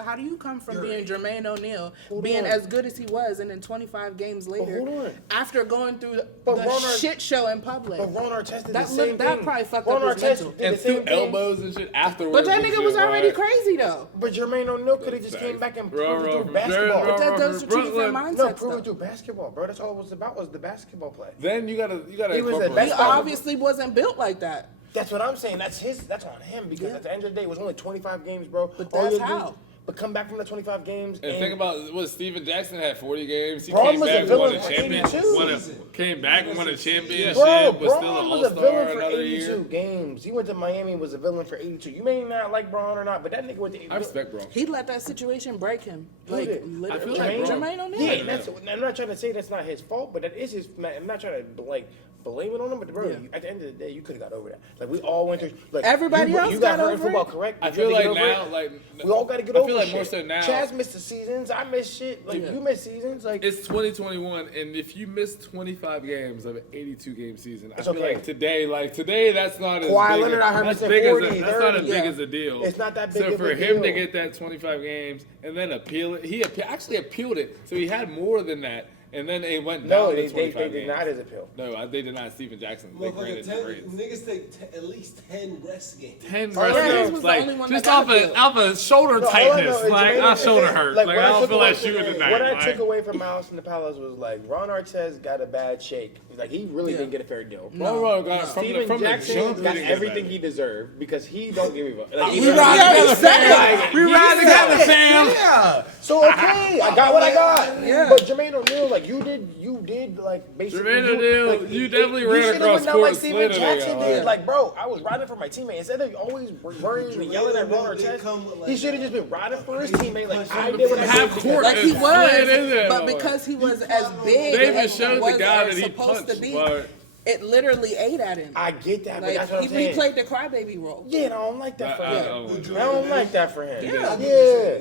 from being Jermaine O'Neal, being as good as he was, and then 25 games later, hold on. after going through But the Ron Ar- shit show in public? but Ron Artest did That the same that thing. probably fucked Ron up his Artest mental. did the And same threw thing. elbows and shit afterwards. But that and nigga shit, was already like- crazy though. But Jermaine O'Neal could have just came back and proved it through from basketball. But that those are two different Brooklyn. No, mindsets prove it though. through basketball, bro. That's all it was about, was the basketball play. Then you gotta He was the incorporate- best He player. obviously wasn't built like that. That's what I'm saying. That's on him because Yeah. at the end of the day, it was only 25 games, bro. But All that's you do- how. But come back from the 25 games And think about what Steven Jackson had 40 games. He Braun came was a back and villain won a for championship. 82. Came back and won a championship. Bro, Was still Braun an was a all-star villain for another 82 year. games. He went to Miami and was a villain for 82. You may not like Braun or not, but that nigga went to. I respect Braun. He let that situation break him. Like did? literally, I feel like Jermaine O'Neal. Yeah, and that's. I'm not trying to say that's not his fault, but that is his. I'm not trying to like blame it on him, but bro, Yeah. at the end of the day, you could have got over that. Like we all went through. Like Everybody you, else you got got hurt in over football, it. correct? I You feel had to like get over now, it. like we all got to get I over feel like shit. more so now. Chaz missed the seasons. I missed shit. Like you missed seasons. Like It's 2021, and if you miss 25 games of an 82 game season, I It's feel okay. like today that's not as Kawhi big. Leonard, I heard That's missing big 40, as a, that's not as 30. big Yeah. as a deal. It's not that big So of for a him to deal. get that 25 games and then appeal it, he actually appealed it, so he had more than that, and then it went no, down they to 25 did games. not his appeal. No, they did not. Stephen Jackson. They granted the grades. Niggas take at least 10 rest games. 10 Oh, rest yeah, games, he was the like only one just that got appealed. off of shoulder No, all I know tightness, is like Jermaine- our shoulder hurt. Like what I don't took feel away like from- shooting tonight. What I like, took away from Malice in the Palace was like Ron Artest got a bad shake. Like he really didn't get a fair deal. Ron got from Steven the Jackson jump, got he didn't get everything that. he deserved because he don't give a fuck. Like, We he- ride Yeah, together, he said fam. We ride together, fam. Yeah. So okay, I got what I got. Yeah. But Jermaine O'Neal, like you did like basically. Jermaine O'Neal, like, you definitely you ran should've across went down like court Steven slitting Jackson it, did. yeah. Like, bro, I was riding for my teammate instead of always worrying and yelling at Ron Artest. He should have just been riding for his teammate. Like I did what I Half did. court. Like he It slid in there, was, but boy. because he was as big They even as he showed the was guy or that he supposed to punched, be, but- it literally ate at him. I get that, but Like that's what I'm he saying. played the crybaby role. Yeah, I don't like that for I him. don't like that for him. Yeah. Yeah.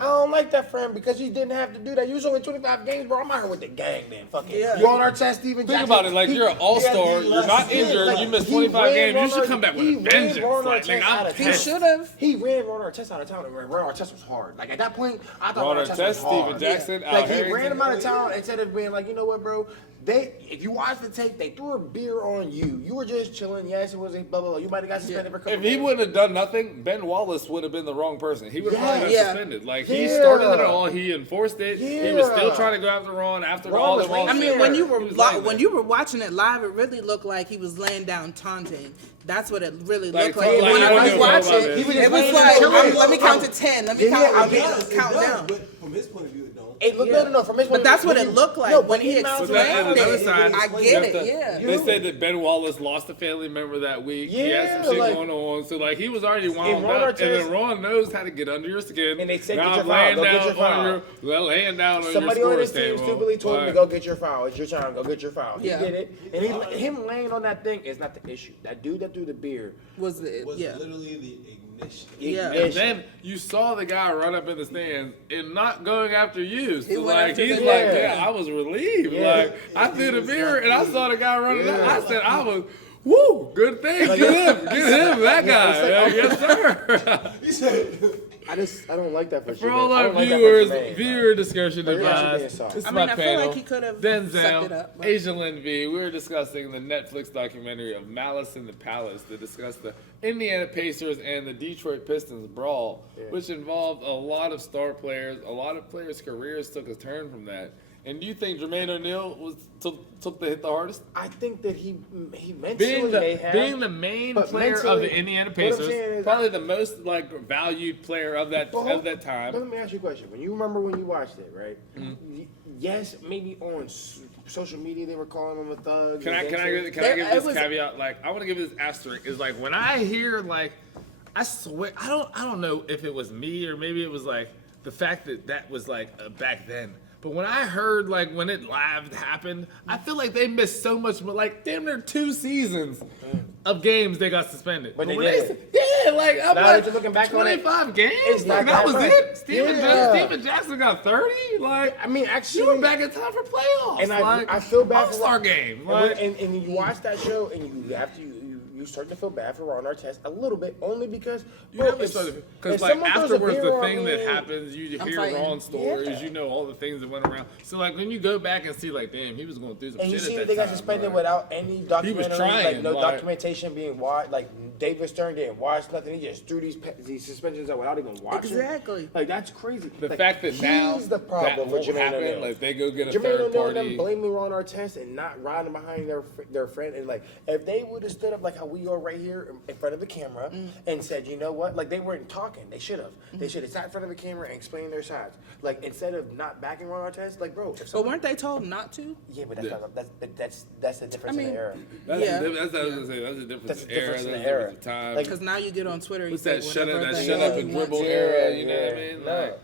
I don't like that for him because he didn't have to do that. You was only 25 games, bro. I'm out here with the gang, man. Fuck it. Yeah. You on our chest, Steven Think Jackson. about it, like you're an all-star, you're not Yeah, injured, like, you missed he 25 ran games, you Ron should come back with he a ran vengeance. Ron Like, Artest nigga, out I'm of He town. pissed. should have. He ran Ron Artest out of town, and Ron Artest was hard. Like at that point, I thought Ron Ron Artest Artest, was hard. Steven Jackson, Al Like he Harrington. ran him out of town instead of being like, you know what, bro? If you watch the tape, they threw a beer on you. You were just chilling. Yes, it was a blah blah blah. You might have got suspended for a couple If he games. wouldn't have done nothing, Ben Wallace would have been the wrong person. He would have probably got Yeah. suspended. Like he Yeah. started it all, he enforced it. He was still Yeah. trying to go after Ron after Ron all was the wrong. I mean, Yeah. when you were He was lying when there. you were watching it live, it really looked like he was laying down taunting. That's what it really Like, looked like. like, when I I don't was give a fuck watching, about it it. He was was just laying like, down chilling. let me count to 10. Let me Yeah, count. yeah, I'll it just count down. But from his point of view, it don't. It looked Yeah. no, from his But that's what it looked like No, when but he he mounted But that, explained on the other it. side, I you get have it. to- Yeah. They said that Ben Wallace lost a family member that week. He had some Yeah, shit like- going on, so like he was already wound Ron up, and Artest- then Ron knows how to get under your skin. And they said, now get your I'm foul, laying go get down your foul. on your, laying down on Somebody your on his scores team table. stupidly told him to But- go get your foul. It's your time. Go get your foul. Yeah. He did it, and him laying on that thing is not the issue. That dude that threw the beer. Was it? Was Yeah. literally the ignition. Yeah. And then you saw the guy run up in the stands and not going after you. He So went like after he's the- like, Yeah. yeah, I was relieved. Yeah. Like I threw the beer and I saw the guy running up. Yeah. I said, I was, woo, good thing. Like, Get him, that guy. it's like- Yes, sir. I don't like that for For Jermaine. all I our don't like that for viewers, Jermaine, viewer discretion But yeah, she being advised. soft. This is I my mean, I feel panel. like he could have Denzel, sucked it up. But Ashia Lynn V. We're discussing the Netflix documentary of Malice in the Palace to discuss the Indiana Pacers and the Detroit Pistons brawl, which involved a lot of star players. A lot of players' careers took a turn from that. And do you think Jermaine O'Neal took the hit the hardest? I think that he mentally Being may have. the main but player of mentally, the Indiana what I'm Pacers, saying is- probably the most like valued player of that time. But let me ask you a question. When you remember when you watched it, right? Mm-hmm. Yes, maybe on social media they were calling him a thug. Can I and give gangster. this It was- caveat? Like, I want to give this asterisk. Is like when I hear like, I swear I don't know if it was me or maybe it was like the fact that was like back then. But when I heard like when it live happened, I feel like they missed so much. Like damn near 2 seasons of games they got suspended. But they when did. yeah, like I'm Now like that you're looking back on it, 25 games. it's not Like, that that was much. it. Steven Yeah. Jackson got 30. Like I mean, you actually, were back in time for playoffs. and like, I feel bad for All-Star game. And, Like, and you watch that show, and you have to you start to feel bad for Ron Artest a little bit, only because you never started because if like someone throws a afterwards beer the on thing that me- happens, you I'm hear fighting. Ron stories, Yeah. you know all the things that went around. So like when you go back and see like, damn, he was going through some And you shit see at that that they got time, suspended like- without any documentary, trying, like no like- documentation being watched. Like David Stern didn't watch nothing. He just threw these suspensions out without even watching. Exactly. Like that's crazy. The Like, fact that now he's the that problem with won't Jermaine happen, O'Neal. like they go get a Jermaine third O'Neal and them party. blaming Ron Artest and not riding behind their friend. And like if they would have stood up like how we are right here in front of the camera and said, you know what, like they weren't talking. They should have. They should have sat in front of the camera and explained their sides. Like instead of not backing Ron Artest, like bro. If But someone, weren't they told not to? yeah, but that's Yeah. not, that's the difference I mean, in the era. That's Yeah. that's what I was gonna say. That's the difference That's in the era. difference in That's the the era. difference in time. Like, Because now you get on Twitter. What's you that say shut up? whatever That the shut hell up you and want dribble to. era. You know what I mean? No. Like,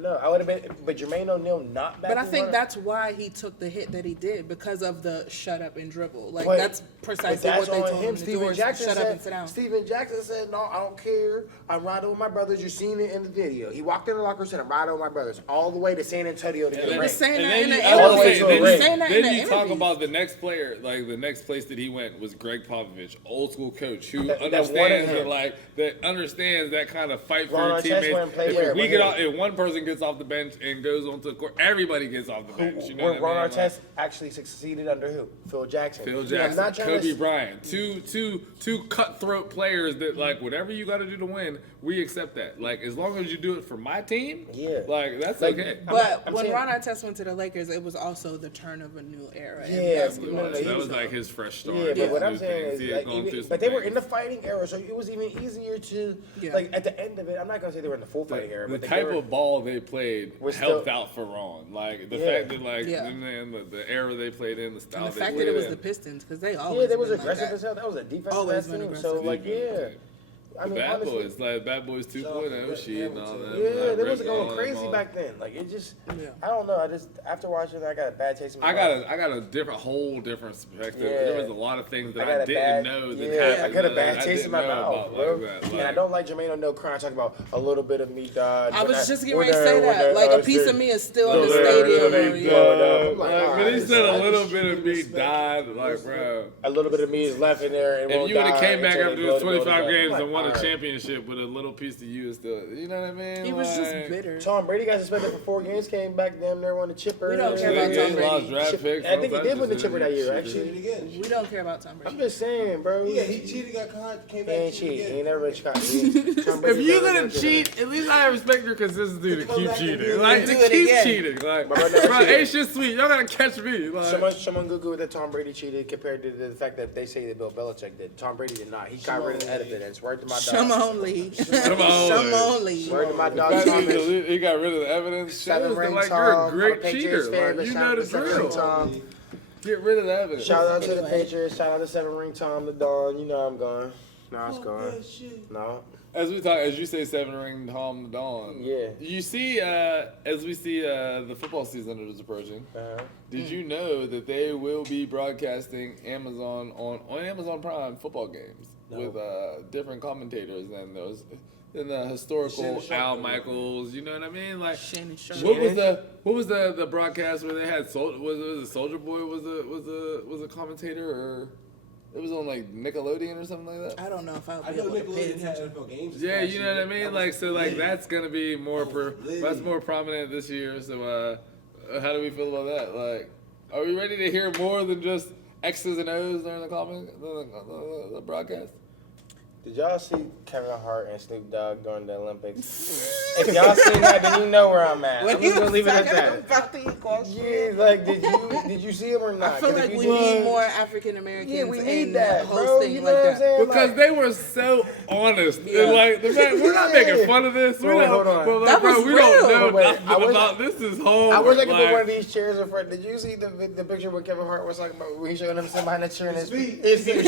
No, I would have been, but Jermaine O'Neal not back. But I in think runner- that's why he took the hit that he did, because of the shut up and dribble. Like But- that's precisely what they on told him to do. Is shut up and sit down. Steven Jackson said, "No, I don't care. I'm riding with my brothers. You've seen it in the video. He walked in the locker room and said, I'm riding with my brothers all the way to San Antonio to get He a was ring." saying that And in then the you, I was interview. saying, He was saying that in then the you talk interviews. about the next player, like the next place that he went was Greg Popovich, old school coach who That wanted understands him. that understands that kind of fight for Ron your Artest teammates. wouldn't play If, there, we but get hey. off, if one person gets off the bench and goes onto the court, everybody gets off the bench. You know When what I Ron mean? Like, Artest actually succeeded under who? Phil Jackson. Phil I'm Jackson, not trying Kobe to, Bryant, two cutthroat players that like whatever you got to do to win, we accept that. Like as long as you do it for my team, Yeah. like that's Like, okay. But I'm when saying- Ron Artest went to the Lakers, it was also the turn of a new era in Yeah, basketball. no, that he was was- like his fresh start. Yeah, but what I'm New saying things. is, He had like, gone through some but they were things. in the fighting era, so it was even easier to, Yeah. like, at the end of it. I'm not gonna say they were in the full fighting era, The but type they were, of ball they played was helped still- out for Ron. Like the Yeah. fact that like Yeah. and then the era they played in, the style And the they fact played that it was in. the Pistons, because they always yeah, they was been aggressive like as hell. That was a defensive Always ass been team. aggressive. So like, yeah. I The mean, Bad honestly, Boys, like Bad Boys 2.0 shit and all that. yeah, like, they Rick wasn't going Roll crazy and all. back then. Like it just, Yeah. I don't know. I just after watching it, I got a bad taste in my I mouth. got a different, whole different perspective. Yeah. There was a lot of things that I got I a didn't bad, know that yeah, happened. I got a that bad I taste didn't in my know mouth, about bro. like that. And I Like, don't like Jermaine O'Neal crying, talking about a little bit of me died. I when was just getting when ready to say when that. Like a piece the- of me is still in the when stadium. they Or, yeah. blowed up. I'm Like, like, when he alright, said a so little bit of me died, like, bro. a little bit of me is left in there. And If won't you would have die came back until after they those blow the 25 building games up. and won a Alright. championship with a little piece of you is still, you know what I mean? He was just Like, bitter. Tom Brady got suspended for 4 games, came back damn near won the chipper. We don't care They about Tom lost Brady. draft picks. I think he did win the Just- chipper that year, Did actually. it again. We don't care about Tom I'm Brady. just saying, bro. Yeah, he cheated, got caught, came He back. ain't cheated cheat. again. He ain't never been caught. If you're gonna cheat, at least I respect your consistency to come keep back and do cheating. it Like, again. to Do it keep again. cheating. Like, My brother never bro, cheated. ain't shit sweet. Y'all gotta catch me. Like, Someone Google that Tom Brady cheated compared to the fact that they say that Bill Belichick did. Tom Brady did not. He got rid of the evidence. Word to my dog. Some only. Come on. Some only. Word to my dog. Fact Thomas. he got rid of the evidence. Seven Shows that, ring like, Tom. you're a I'm a great Patriots cheater. fan, Like, but you shout know out the to Seven Ring drill. Tom. Get rid of the evidence. Shout out to the Anyway. Patriots. Shout out to Seven Ring Tom, the Dawn. You know I'm going. No, it's going. No. As we talk, as you say, 7 ring Tom the Dawn. Yeah. You see, as we see the football season is approaching. Uh-huh. Did you know that they will be broadcasting Amazon on Amazon Prime football games with different commentators than those, than the historical Shannon Sharp Al did it. Michaels? You know what I mean? Like, Shannon Sharp. what was the broadcast where they had was it Soldier Boy was a commentator, or it was on like Nickelodeon or something like that? I don't know if I'll I be know able to pay Nickelodeon had attention. NFL games. this Yeah, past you know what I year. mean. That Like, was so like lit. that's gonna be more lit. that's more prominent this year. So how do we feel about that? Like, are we ready to hear more than just X's and O's during the broadcast? Did y'all see Kevin Hart and Snoop Dogg during the Olympics? If y'all seen that, then you know where I'm at. When I'm he just gonna was leave it at talking that. about the equality. Yeah, like did you see him or not? I feel 'Cause if like you we did- need more African Americans Yeah, we need in that, bro. hosting You know like what I'm that. saying? Because Like, they were so honest. Yeah. And like the fact, we're not making fun of this. Bro, We hold don't, on. but like, That bro, was we real. don't know Wait, nothing I wish- about this. Is home. I wish I could like, put one of these chairs in front. Did you see the picture where Kevin Hart was talking about when he showing him sitting behind that chair and his feet. his feet?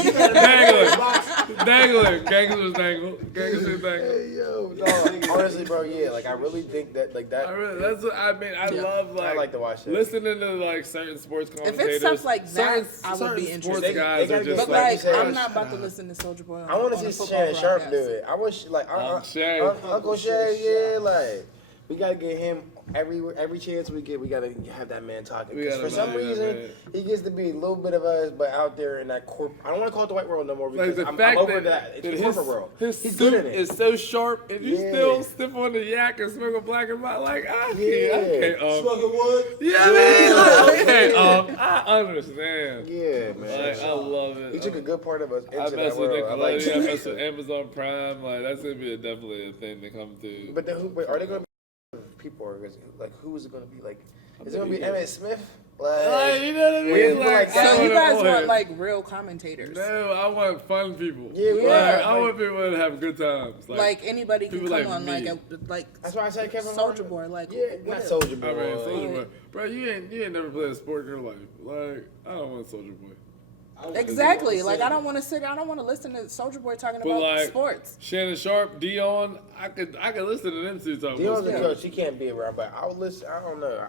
dangling, gangsters dangle, gangsters dangle. Hey, yo, no, honestly, bro, yeah, like I really think that like that. That's what I mean. I love I like to watch that. listening to like certain sports If commentators. it's stuff like that, certain- I would certain be sports interested. guys They are gotta just get But like like, you said, I'm not about to listen to Soldier Boy on, I want on to a see football Shannon Sharp do broadcast. it. I wish like Shay. Uncle Shay, yeah, like we gotta get him every chance we get. We gotta have that man talking. We Because gotta for some value that reason man. he gets to be a little bit of us, but out there in that I don't want to call it the white world no more because Like the I'm fact over that, that. It's the corporate world. his He's suit good in it. is so sharp, and you Yeah. still stiff on the yak and smoke a black and white. Like I can't. Smoking wood. Yeah, I mean, like, okay, I understand. Yeah, man. Like, I love it. He took a good part of us into I that mess with world. I like Nickelodeon. I mess with Amazon Prime. Like that's gonna be definitely a thing to come to. But then are they gonna be people or is it, like who is it gonna be? Like is it gonna be Emmitt Smith? Like, you know what I We mean? feel like that. So you guys want want like real commentators? No, I want fun people. Yeah, we like, are. I want people to have good times. Like anybody can people come like on, me. like That's why I said Kevin Soldier Hart. Boy, like Yeah, not whatever. Soldier Boy. I mean, Soldier Boy, bro, you ain't never played a sport in your life. Like, I don't want Soldier Boy. Exactly. Like I don't want to listen to Soulja Boy talking But about like sports. Shannon Sharp, Dion, I could listen to them two talking about Dion's a sports. coach. She can't be around, but I'll listen. I don't know.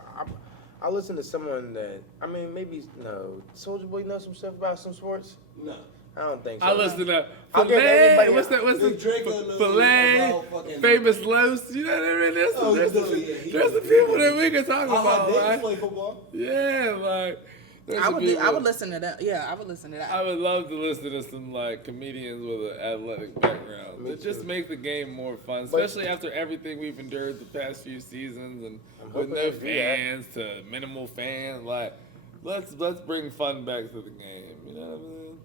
I'll listen to someone that maybe no. Soulja Boy knows some stuff about some sports. No. I don't think so. I listen to I'll give Filet. everybody What's that? What's the Draco knows Filet? about fucking- Famous Los. You know what I mean? There's some, Oh, there's, no, some, yeah, he- there's some people that we can talk I about, did right? play football. Yeah, like. there's I some would people- listen to that. Yeah, I would listen to that. I would love to listen to some like comedians with an athletic background that just make the game more fun, especially after everything we've endured the past few seasons and with no fans to minimal fans. Like, let's bring fun back to the game. You know what I mean?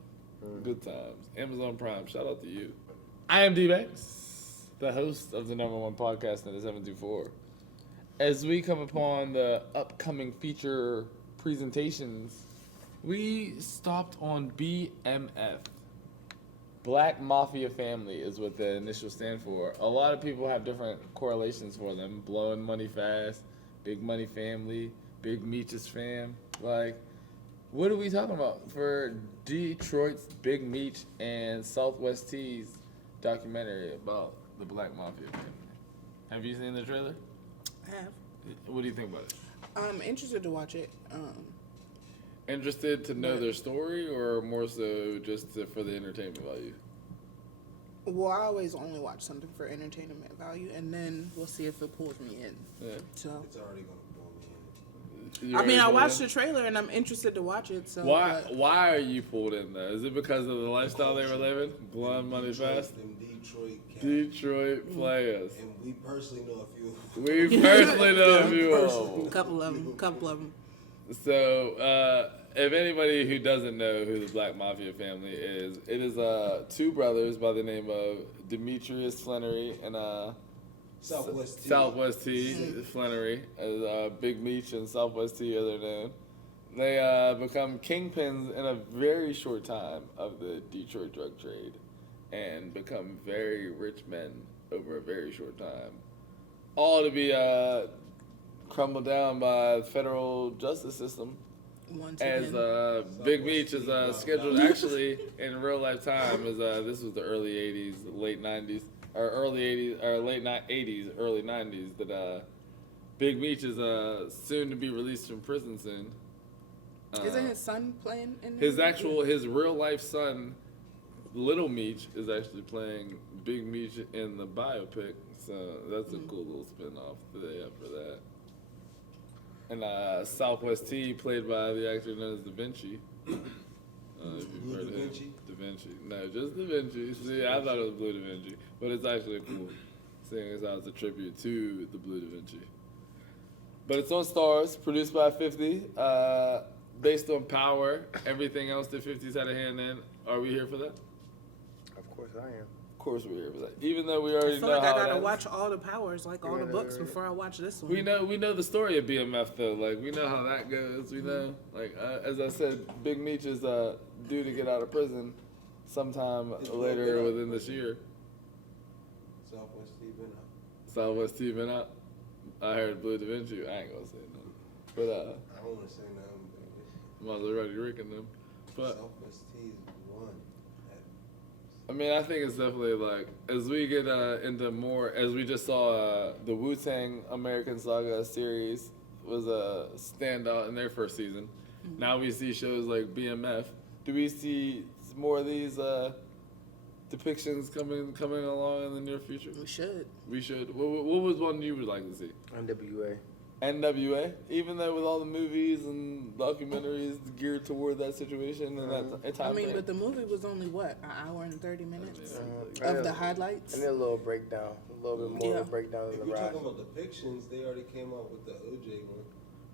Good times. Amazon Prime. Shout out to you. I am D-Banks, the host of the #1 podcast in the 724. As we come upon the upcoming feature presentations, we stopped on BMF. Black Mafia Family is what the initials stand for. A lot of people have different correlations for them. Blowing money fast, Big Money Family, Big Meech's fam. Like, what are we talking about for Detroit's Big Meech and Southwest T's documentary about the Black Mafia family? Have you seen the trailer? I have. What do you think about it? I'm interested to watch it. Interested to know their story, or more so just for the entertainment value? Well, I always only watch something for entertainment value, and then we'll see if it pulls me in. Yeah. So, It's already gonna pull me in. You I mean, I already watched pulled the trailer, and I'm interested to watch it. So, in? Why are you pulled in though? Is it because of the lifestyle they were living? Blowing money fast? Them Detroit cats. Detroit players. And we personally know a few. We personally know a few of them. a couple of them. So, if anybody who doesn't know who the Black Mafia family is, it is two brothers by the name of Demetrius Flannery and Southwest T Flannery, as Big Meech and Southwest T, as they're known. They become kingpins in a very short time of the Detroit drug trade, and become very rich men over a very short time. All to be crumbled down by the federal justice system. As Big Meech is scheduled actually in real life time, as this was the early 80s, late 90s, or early 80s, or late 80s, early 90s, that Big Meech is soon to be released from prison soon. Isn't his son playing in his real life son, Little Meech, is actually playing Big Meech in the biopic, so that's a cool little spin-off that they have for that. And Southwest T, played by the actor known as Da Vinci. If you've heard of him. Da Vinci. No, just Da Vinci. See, I thought it was Blue Da Vinci, but it's actually cool, seeing as how it's a tribute to the Blue Da Vinci. But it's on Stars, produced by 50, based on Power, everything else that 50's had a hand in. Are we here for that? Of course I am. Of course we're here for that. Even though we already I feel know like how I gotta it watch all the Powers, like all the books, before I watch this one. We know the story of BMF though. Like, we know how that goes. We know, like, as I said, Big Meech is due to get out of prison sometime later within this year. Southwest T been up. Southwest T been out. I heard Blue Da Vinci. I ain't gonna say nothing, but I don't want to say nothing, baby. Maserati Rick them. But Southwest T is one. I mean, I think it's definitely like, as we get into more, as we just saw the Wu-Tang American Saga series was a standout in their first season. Now we see shows like BMF. Do we see more of these depictions coming along in the near future? We should. We should. What was one you would like to see? NWA. NWA, even though with all the movies and documentaries geared toward that situation and that time I mean, frame. but the movie was only what, an hour and 30 minutes Yeah. of the highlights. And then a little breakdown, a little bit more of a breakdown If of the you're ride. talking about depictions, they already came out with the OJ one.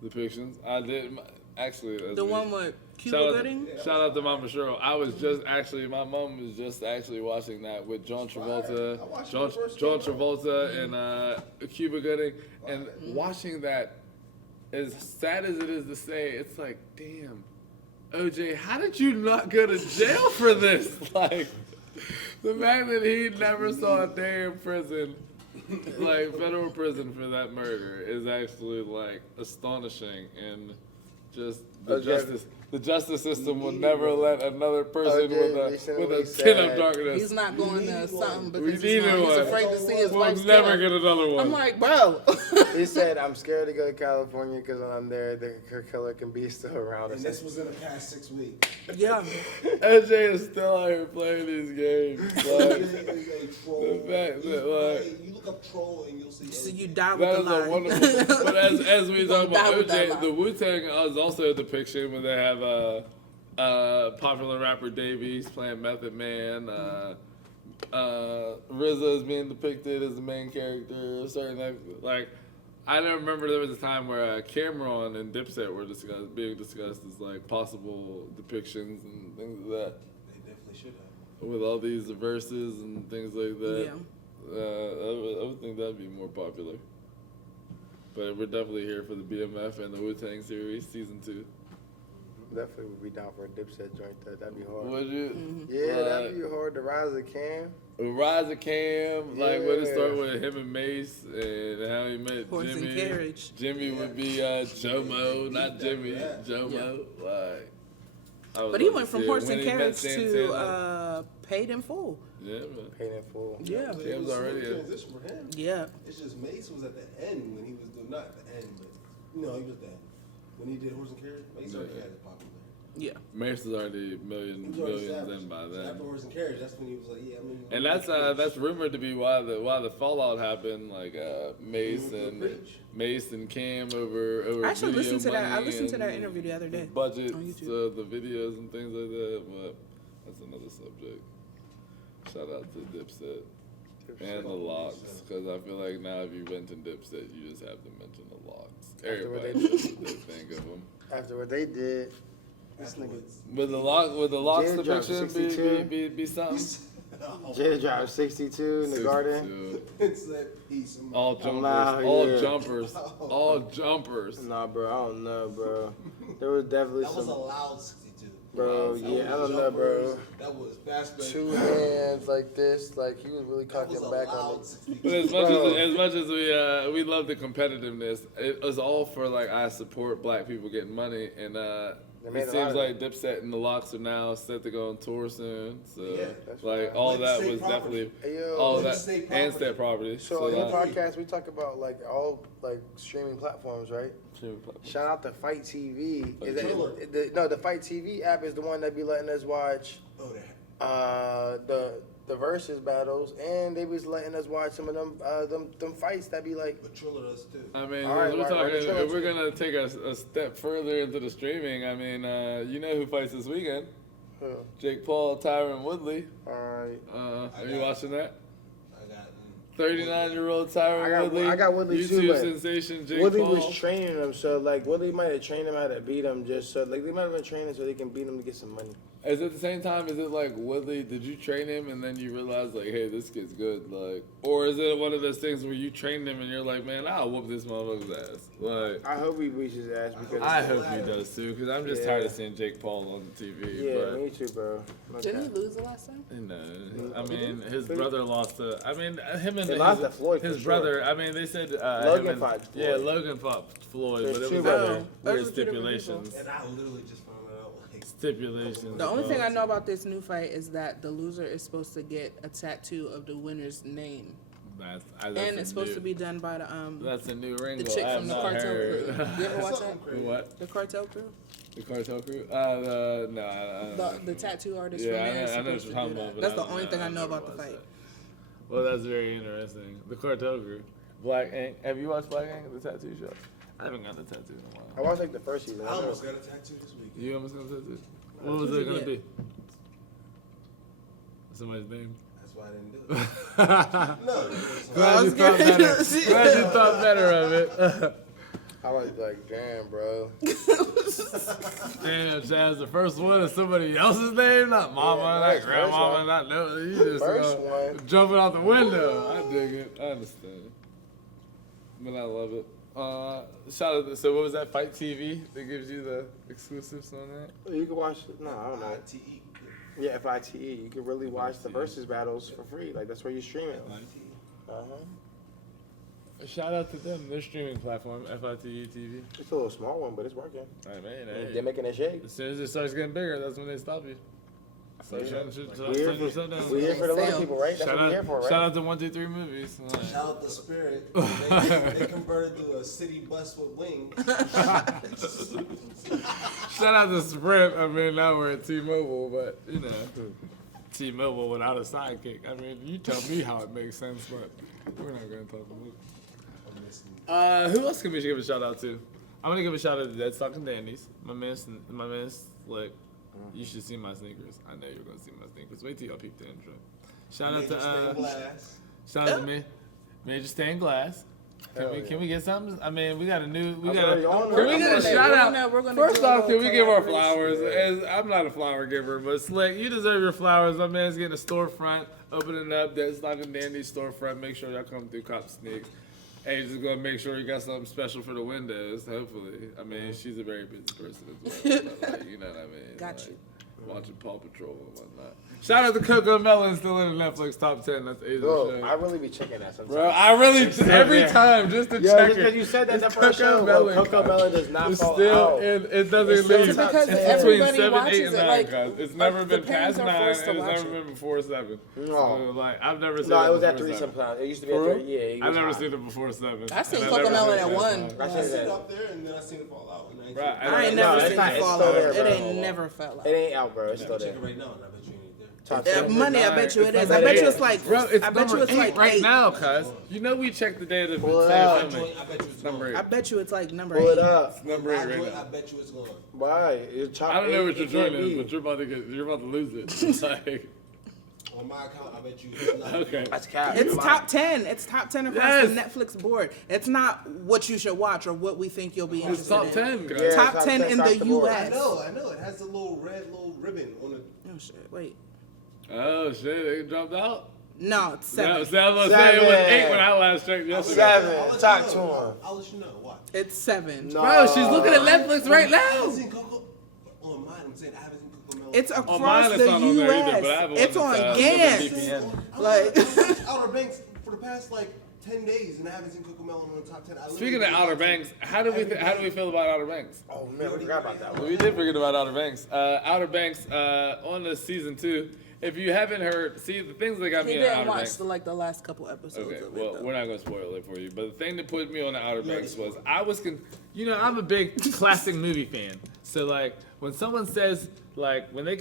Depictions. I did actually. The one with Cuba Shout Gooding. out to Mama Cheryl. I was just actually, my mom was just actually watching that with John Travolta, I watched John it the first John time. Travolta and Cuba Gooding, and watching that, as sad as it is to say, it's like, damn, OJ, how did you not go to jail for this? Like, the fact that he never saw a day in prison, like federal prison for that murder, is actually like astonishing and Just Okay. the justice system will never let another person Okay, with a recently tin of said- darkness. He's not going to something We because need he's one. afraid to see his We'll wife's never killer. get another one. I'm like, bro. He said, "I'm scared to go to California because when I'm there, her killer can be still around." And this was in the past 6 weeks. Yeah. AJ is still out here playing these games. He Like, is a troll. the fact that, like, You look up troll and you'll see. So you everything. die with that the is a line. wonderful. But as we talk die about with that OJ, line. the Wu-Tang is also a depiction where they have popular rapper Davies playing Method Man. RZA is being depicted as the main character. Certain like, I don't remember there was a time where Cameron and Dipset were being discussed as like possible depictions and things like that. They definitely should have. With all these verses and things like that. Yeah. I would think that'd be more popular. But we're definitely here for the BMF and the Wu-Tang series, season 2. Definitely would be down for a Dipset joint. That'd be hard. Would you? Yeah, that'd be hard. The rise of Cam. Rise of Cam, like when it Yeah. started with him and Mace and how he met Horse and Jimmy. carriage. Jimmy would be Jomo, not Jimmy, Jomo. Like, I would But he love went to from see it. horse When and he met carriage Santana. to paid in full. Yeah, man. Paid in full. Yeah. It Cam's was a already smooth a- transition for him. Yeah. It's just Mace was at the end when he was doing, not the end, but he was the end. When he did Horse and Carriage, Mace already had his popularity. Yeah. Mace was already He was already millions established. in by then. After Horse and Carriage, that's when he was like, yeah, I'm in. And that's rumored to be why the fallout happened. Like Mace and Cam over I actually video listened to that. I money listened to that and interview the other day budgets on YouTube. of the videos and things like that. But that's another subject. Shout out to Dipset and the Locks, because I feel like now if you mention Dipset, you just have to mention the Locks. After what Everybody they should think of them. After what they did, this nigga Would the Locks Jada dropped depiction 62. be something? Jada dropped 62 in the garden. 62. It's that piece. All jumpers. Nah, All yeah. jumpers. All jumpers. Nah, bro, I don't know, bro. There was definitely That was a some, loud 62. bro. That Yeah, I was don't know, bro. jumpers. That was fast break. 2 hands like this, like he was really That was cocking a back on loud it. 62. But Bro. as much as we love the competitiveness, it was all for like I support black people getting money, and made it a seems lot of like Dipset and the Locks are now set to go on tour soon. So Yeah, that's like right. all Like that state was property. definitely Hey, yo, all like that state and property. state property. So in the that- podcast, we talk about like all like streaming platforms, right? Shout out to Fight TV. Is Triller. that, the Fight TV app is the one that be letting us watch Oh, that. the versus battles, and they was letting us watch some of them fights that be like. But Triller does too. I mean, All right, we're right, talking. right, If we're sure. gonna take a step further into the streaming, I mean, you know who fights this weekend? Jake Paul, Tyron Woodley. Alright. Are you watching that? I got 39-year-old Tyron Woodley. I got Woodley too, YouTube but sensation Jake Woodley Paul. was training them, so like Woodley might have trained him how to beat him, just so like they might have been training so they can beat him to get some money. Is it the same time? Is it like Woodley? Did you train him and then you realize like, hey, this kid's good, like, or is it one of those things where you trained him and you're like, man, I'll whoop this motherfucker's ass, like. I hope he beats his ass because I hope he does too, because I'm just Yeah. tired of seeing Jake Paul on the TV. yeah, but me too, bro. Didn't he lose the last time? no, I mean his brother lost to. I mean him and They lost to Floyd for his sure. brother. I mean they said Logan him and- fought Yeah, Floyd. Logan fought Floyd, There's but it two was brothers. under Those weird are two different stipulations. And I literally just found that out. Like, Stipulations. The only thing I know about this new fight is that the loser is supposed to get a tattoo of the winner's name, That's and a it's supposed new- to be done by the That's a new ring. the chick from the cartel crew. You ever watch that? What? The cartel crew? The cartel crew? No. The tattoo artist Yeah, from there is I know what supposed you're to talking do about. that. but That's I the don't only thing I know never about the watched fight. that. Well, that's very interesting. The cartel crew. Black Ink. Have you watched Black Ink, the tattoo show? I haven't got the tattoo in a I while. watched like the first season. I almost got a tattoo this week. You almost got a tattoo? What was it going to be? Somebody's name? That's why I didn't do it. No. Glad you thought better. Glad you thought better of it. I was like, damn, bro. Damn, Chaz, the first one is somebody else's name, not mama, Yeah, not first grandmama, one. not no. You just First one. jumping out the window. I dig it. I understand. But I love it. Shout out. So what was that? Fight TV that gives you the exclusives on that? You can watch. No, I don't know. ITE. Yeah, FITE. You can really watch the versus battles for free. Like that's where you stream it. Uh huh. Shout out to them. Their streaming platform, FITE TV. It's a little small one, but it's working. Hey, man, hey. They're making it shake. As soon as it starts getting bigger, that's when they stop you. So We're here shut for, down. we're here for the little people, right? That's Shout what we're here for, out, right? shout out to 123 Movies. Shout out to Spirit. They converted to a city bus with wings. Shout out to Sprint. I mean, now we're at T-Mobile, but you know, T-Mobile without a sidekick. I mean, you tell me how it makes sense, but we're not gonna talk about it. Who else can we give a shout out to? I'm gonna give a shout out to Dead Stock and Dandies. My man Slick. You should see my sneakers. I know you're gonna see my sneakers. Wait till y'all peep the intro. Shout out to shout out to me. Major Stained Glass. Can we get something? I mean, we got a new. Can we get a shout out? First off, can we give our flowers? I'm not a flower giver, but Slick, you deserve your flowers. My man's getting a storefront, opening up. Dead Stock and Dandy's storefront. Make sure y'all come through, cop sneaks. Hey, just gonna make sure you got something special for the windows. Hopefully, I mean, she's a very busy person as well. But, like, you know what I mean? Got you. Watching Paw Patrol and whatnot. Shout out to CocoMellon, still in the Netflix top 10. That's Asian Bro, show. I really be checking that sometimes. Bro, I really every time just to check just because it. you said that It's the first show, CocoMellon, CocoMellon does not It's fall still out. it doesn't It's still leave. top because It's 10. between everybody 7, 8, watches and it, 9, like, guys. It's never the been parents past are 9. forced to It's watch never it. been before 7. No. So, like, I've never seen No, it it was at before 3 7. sometimes. It used to be For at real? 3. Yeah, it I've was never high. seen it before 7. I seen And I've never CocoMellon seen at it 1. I I seen seen it that. up there, and then I seen it fall out. And I ain't Right, check I ain't No, never it's seen not- it it's fall still out. there, It bro. ain't never fell out. It ain't out, bro. It's still it there. right now, and I bet you ain't there. Top Yeah, 10. money, I bet you it is. I number bet you eight. it's like, Bro, it's I bet you number it's 8 like right 8. now, cuz. You know we checked the day that Pull it it's up. filming. I bet you it's Number going. I 8. bet you it's like number Pull it 8. up. Number 8 right I now. bet you it's going. Why? It's top I don't know 8, what your it can't joint is, be. but you're about to lose it. It's like, On my account, I bet you it's not. okay. That's cap. It's top 10. It's top 10 across Yes. the Netflix board. It's not what you should watch or what we think you'll be It's interested top in. 10, guys. Yeah, Top top 10 in across the the board. I U.S. know. It has a little red ribbon on it. Oh shit! Wait. Oh shit, they dropped out? No, it's 7. No, see, I was gonna say it was 8 when I last checked yesterday. 7. I'll let Talk you to know. him. I'll let you know. Watch. It's 7. No. Bro, she's looking at Netflix right I now. haven't seen Coco. On mine, I'm saying I haven't seen CocoMellon. It's On across mine, it's the not on there either, U.S. but I have a It's one on that's, GANs. VPN. Like- Outer Banks for the past like 10 days, and I haven't seen CocoMellon on the top 10. Speaking of Outer Banks, how do we feel about Outer Banks? Oh, man, I forgot about that one. We did forget about Outer Banks. Outer Banks on the season 2. If you haven't heard, see the things that got He me in didn't Outer watch Banks. the last couple episodes Okay, of well, it. we're not gonna spoil it for you, but the thing that put me on the Outer Banks was I'm a big classic movie fan. So like when someone says like when they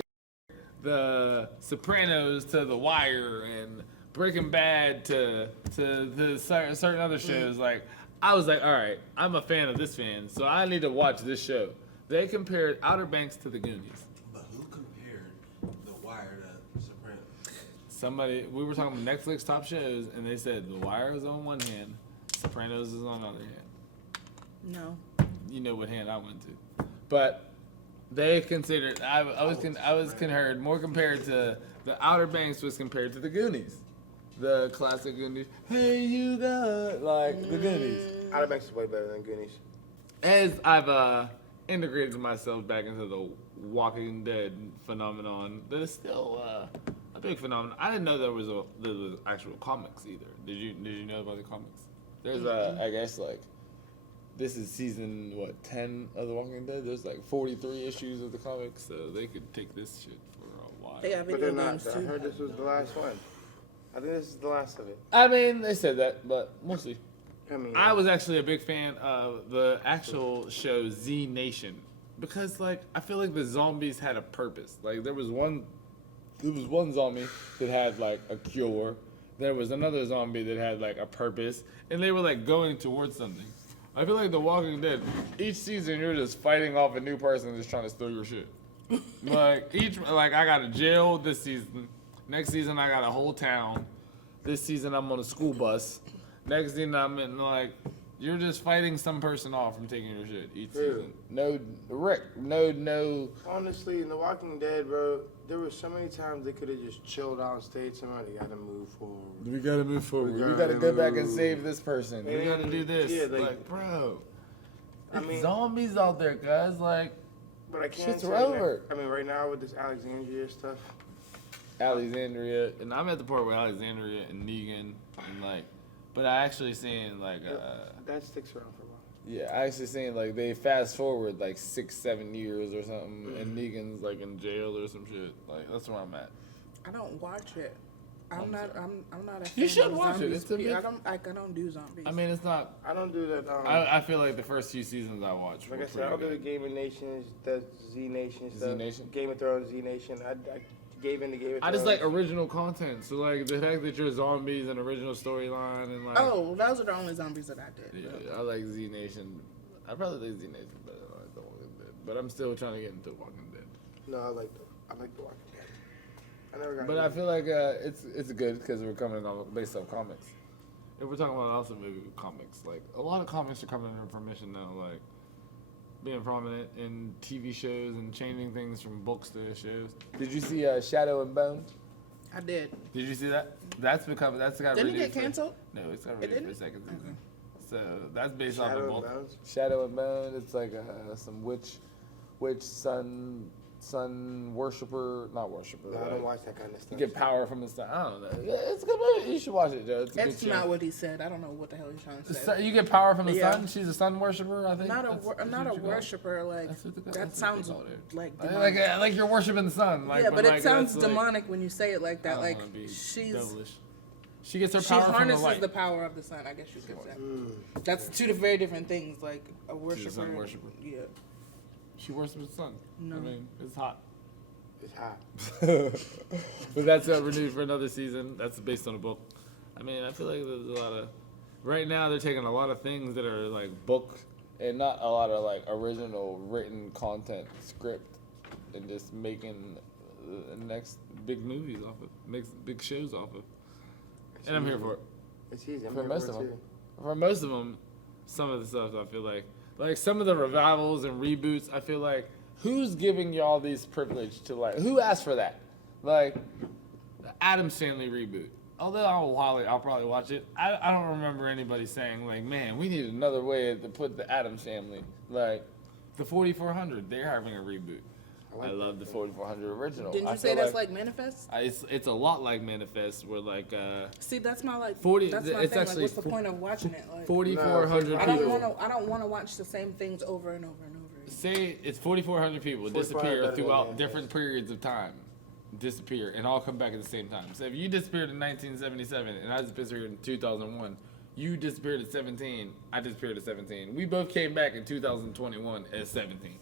the Sopranos to The Wire and Breaking Bad to the certain other shows, like I was like, all right, I'm a fan of this fan, so I need to watch this show. They compared Outer Banks to The Goonies. But who compared The Wire to Sopranos? We were talking about Netflix top shows, and they said The Wire is on one hand, Sopranos is on the other hand. No. You know what hand I went to, but they considered I was heard more compared to the Outer Banks was compared to the Goonies, the classic Goonies. Hey, you got like the Goonies. Outer Banks is way better than Goonies. As I've integrated myself back into the Walking Dead phenomenon, that is still a big phenomenon. I didn't know there was actual comics either. Did you know about the comics? There's I guess like this is season 10 of The Walking Dead. There's like 43 issues of the comics, so they could take this shit for a while. They got But video they're not. games I too. heard this was the last one. I think this is the last of it. I mean, they said that, but we'll see. I mean, I was actually a big fan of the actual show Z Nation because, like, I feel like the zombies had a purpose. Like, there was one zombie that had like a cure. There was another zombie that had like a purpose, and they were like going towards something. I feel like The Walking Dead, each season you're just fighting off a new person that's trying to steal your shit. I got a jail this season. Next season I got a whole town. This season I'm on a school bus. Next season I'm in you're just fighting some person off from taking your shit each season. No. honestly, in The Walking Dead, bro, there were so many times they could have just chilled out and stayed somewhere. They gotta move forward. We gotta move forward. We We gotta go back and move. save this person. We gotta do this. Yeah, like, bro. I mean- zombies out there, guys. Like, But I can't Shit's say over. that. I mean, right now with this Alexandria stuff, Alexandria, and I'm at the part where Alexandria and Negan and like But I actually seen like that sticks around for a while. yeah, I actually seen like they fast forward like 6-7 years or something, and Negan's like in jail or some shit. Like that's where I'm at. I don't watch it. I'm not a fan You should of watch it. zombies. It's a big- I don't do zombies. I mean, it's not. I don't do that. I feel like the first few seasons I watched. Like were I said, I'll do the pretty Game of Nations, the Z Nation stuff. Z Nation? Game of Thrones, Z Nation. I gave in to Game of Thrones. I just like original content. So like the fact that you're zombies and original storyline and like. Oh, those are the only zombies that I did. Yeah, I like Z Nation. I probably like Z Nation better than I like The Walking Dead, but I'm still trying to get into Walking Dead. No, I like the Walking Dead. I never got. But I feel like it's good because we're coming on based off comics. If we're talking about also maybe comics, like a lot of comics are coming into permission now, like being prominent in TV shows and changing things from books to shows. Did you see Shadow and Bone? I did. Did you see that? That's got Didn't it renewed get for- canceled? No, it's got It renewed for didn't? second season. So that's based off the Shadow book. and Bones. Shadow and Bone. It's like some witch sun worshiper, not worshiper. No, I don't watch that kind of You stuff. get power from the sun. I don't know. Yeah, it's a good movie. You should watch it, Joe. It's a That's good show. not what he said. I don't know what the hell he's trying to The say. sun- you get power from the Yeah. sun. She's a sun worshiper, I think. Not That's not what a you call it. worshiper. Like That's what they call- that that's what sounds they call it. like Like, demonic. like you're worshiping the sun. Like, Yeah, but like, it sounds that's like- demonic when you say it like I that. don't Like wanna be she's devilish. She gets her she power from the harnesses light. the power of the sun. I guess you could say. That's two very different things. Like a worshiper. She's a sun worshiper. Yeah. She worships the sun. No. I mean, it's hot. It's hot. But that's renewed for another season. That's based on a book. I mean, I feel like there's a lot of. Right now, they're taking a lot of things that are like book and not a lot of like original written content script and just making the next big movies off of, makes big shows off of. And I'm here for it. It's easy. I'm For here most for of it them. too. For most of them, some of the stuff I feel like some of the revivals and reboots, I feel like who's giving y'all these privilege to like who asked for that? Like the Adam Sandler reboot. Although I'll probably watch it. I don't remember anybody saying like, man, we need another way to put the Adam Family. Like the 4400, they're having a reboot. I love the 4400 original. Didn't I you say feel that's like Manifest? it's a lot like Manifest, where like See, that's my like. 40 That's my it's thing. actually Like, what's the point of watching it? Like, 4,400 I people. don't want to watch the same things over and over and over. Say it's 4,400 people 4,400 disappear better than throughout Manifest. different periods of time, disappear and all come back at the same time. So if you disappeared in 1977 and I disappeared in 2001, you disappeared at 17, I disappeared at 17. We both came back in 2021 at 17.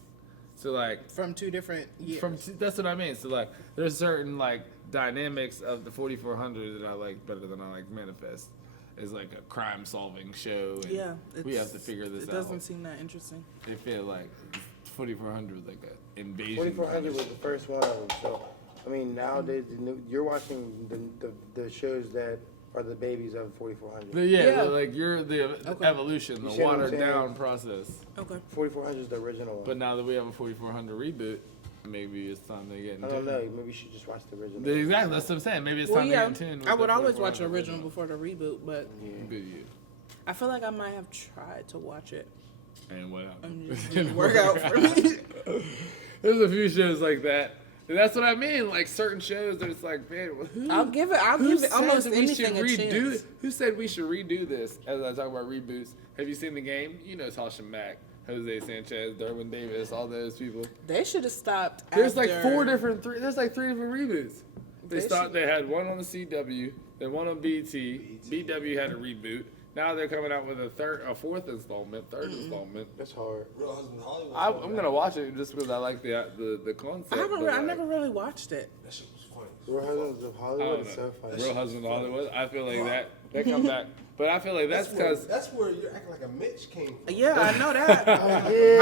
So like From two different years. that's what I mean. So like there's certain like dynamics of the 4,400 that I like better than I like Manifest. It's like a crime solving show. And Yeah, we have to figure this It out. doesn't seem that interesting. They feel like 4,400 like an invasion. 4400 was the first one of them. So, I mean, nowadays you're watching the shows that are the babies of 4400. Yeah. Like you're the Okay. evolution, the You see what I'm watered saying? down process. Okay. 4400 is the original one. But now that we have a 4,400 reboot, maybe it's time to get in I tune. don't know. Maybe you should just watch the original. Exactly, that's what I'm saying. Maybe it's Well, time yeah, to get in tune. With I would the always watch the 4,400 original before the reboot, but Good you. I feel like I might have tried to watch it And what happened? and it just didn't work out for me. There's a few shows like that. And that's what I mean. Like certain shows that it's like, man, who? I'll give it almost anything a chance. Who said we should redo this? As I talk about reboots, have you seen the game? You know Tasha Mack, Jose Sanchez, Derwin Davis, all those people. They should have stopped. There's like after- there's like three different reboots. They had one on the CW, then one on BT. BW had a reboot. Now they're coming out with a fourth installment, third installment. That's hard. Real Husband Hollywood. I'm gonna watch it just because I like the concept. I never really watched it. That shit was funny. Real Husbands of I Hollywood don't is know. so funny. Real Husband Hollywood. I feel like that come back, but I feel like that's because That's where you're acting like a Mitch came from. Yeah, I know that. Yeah.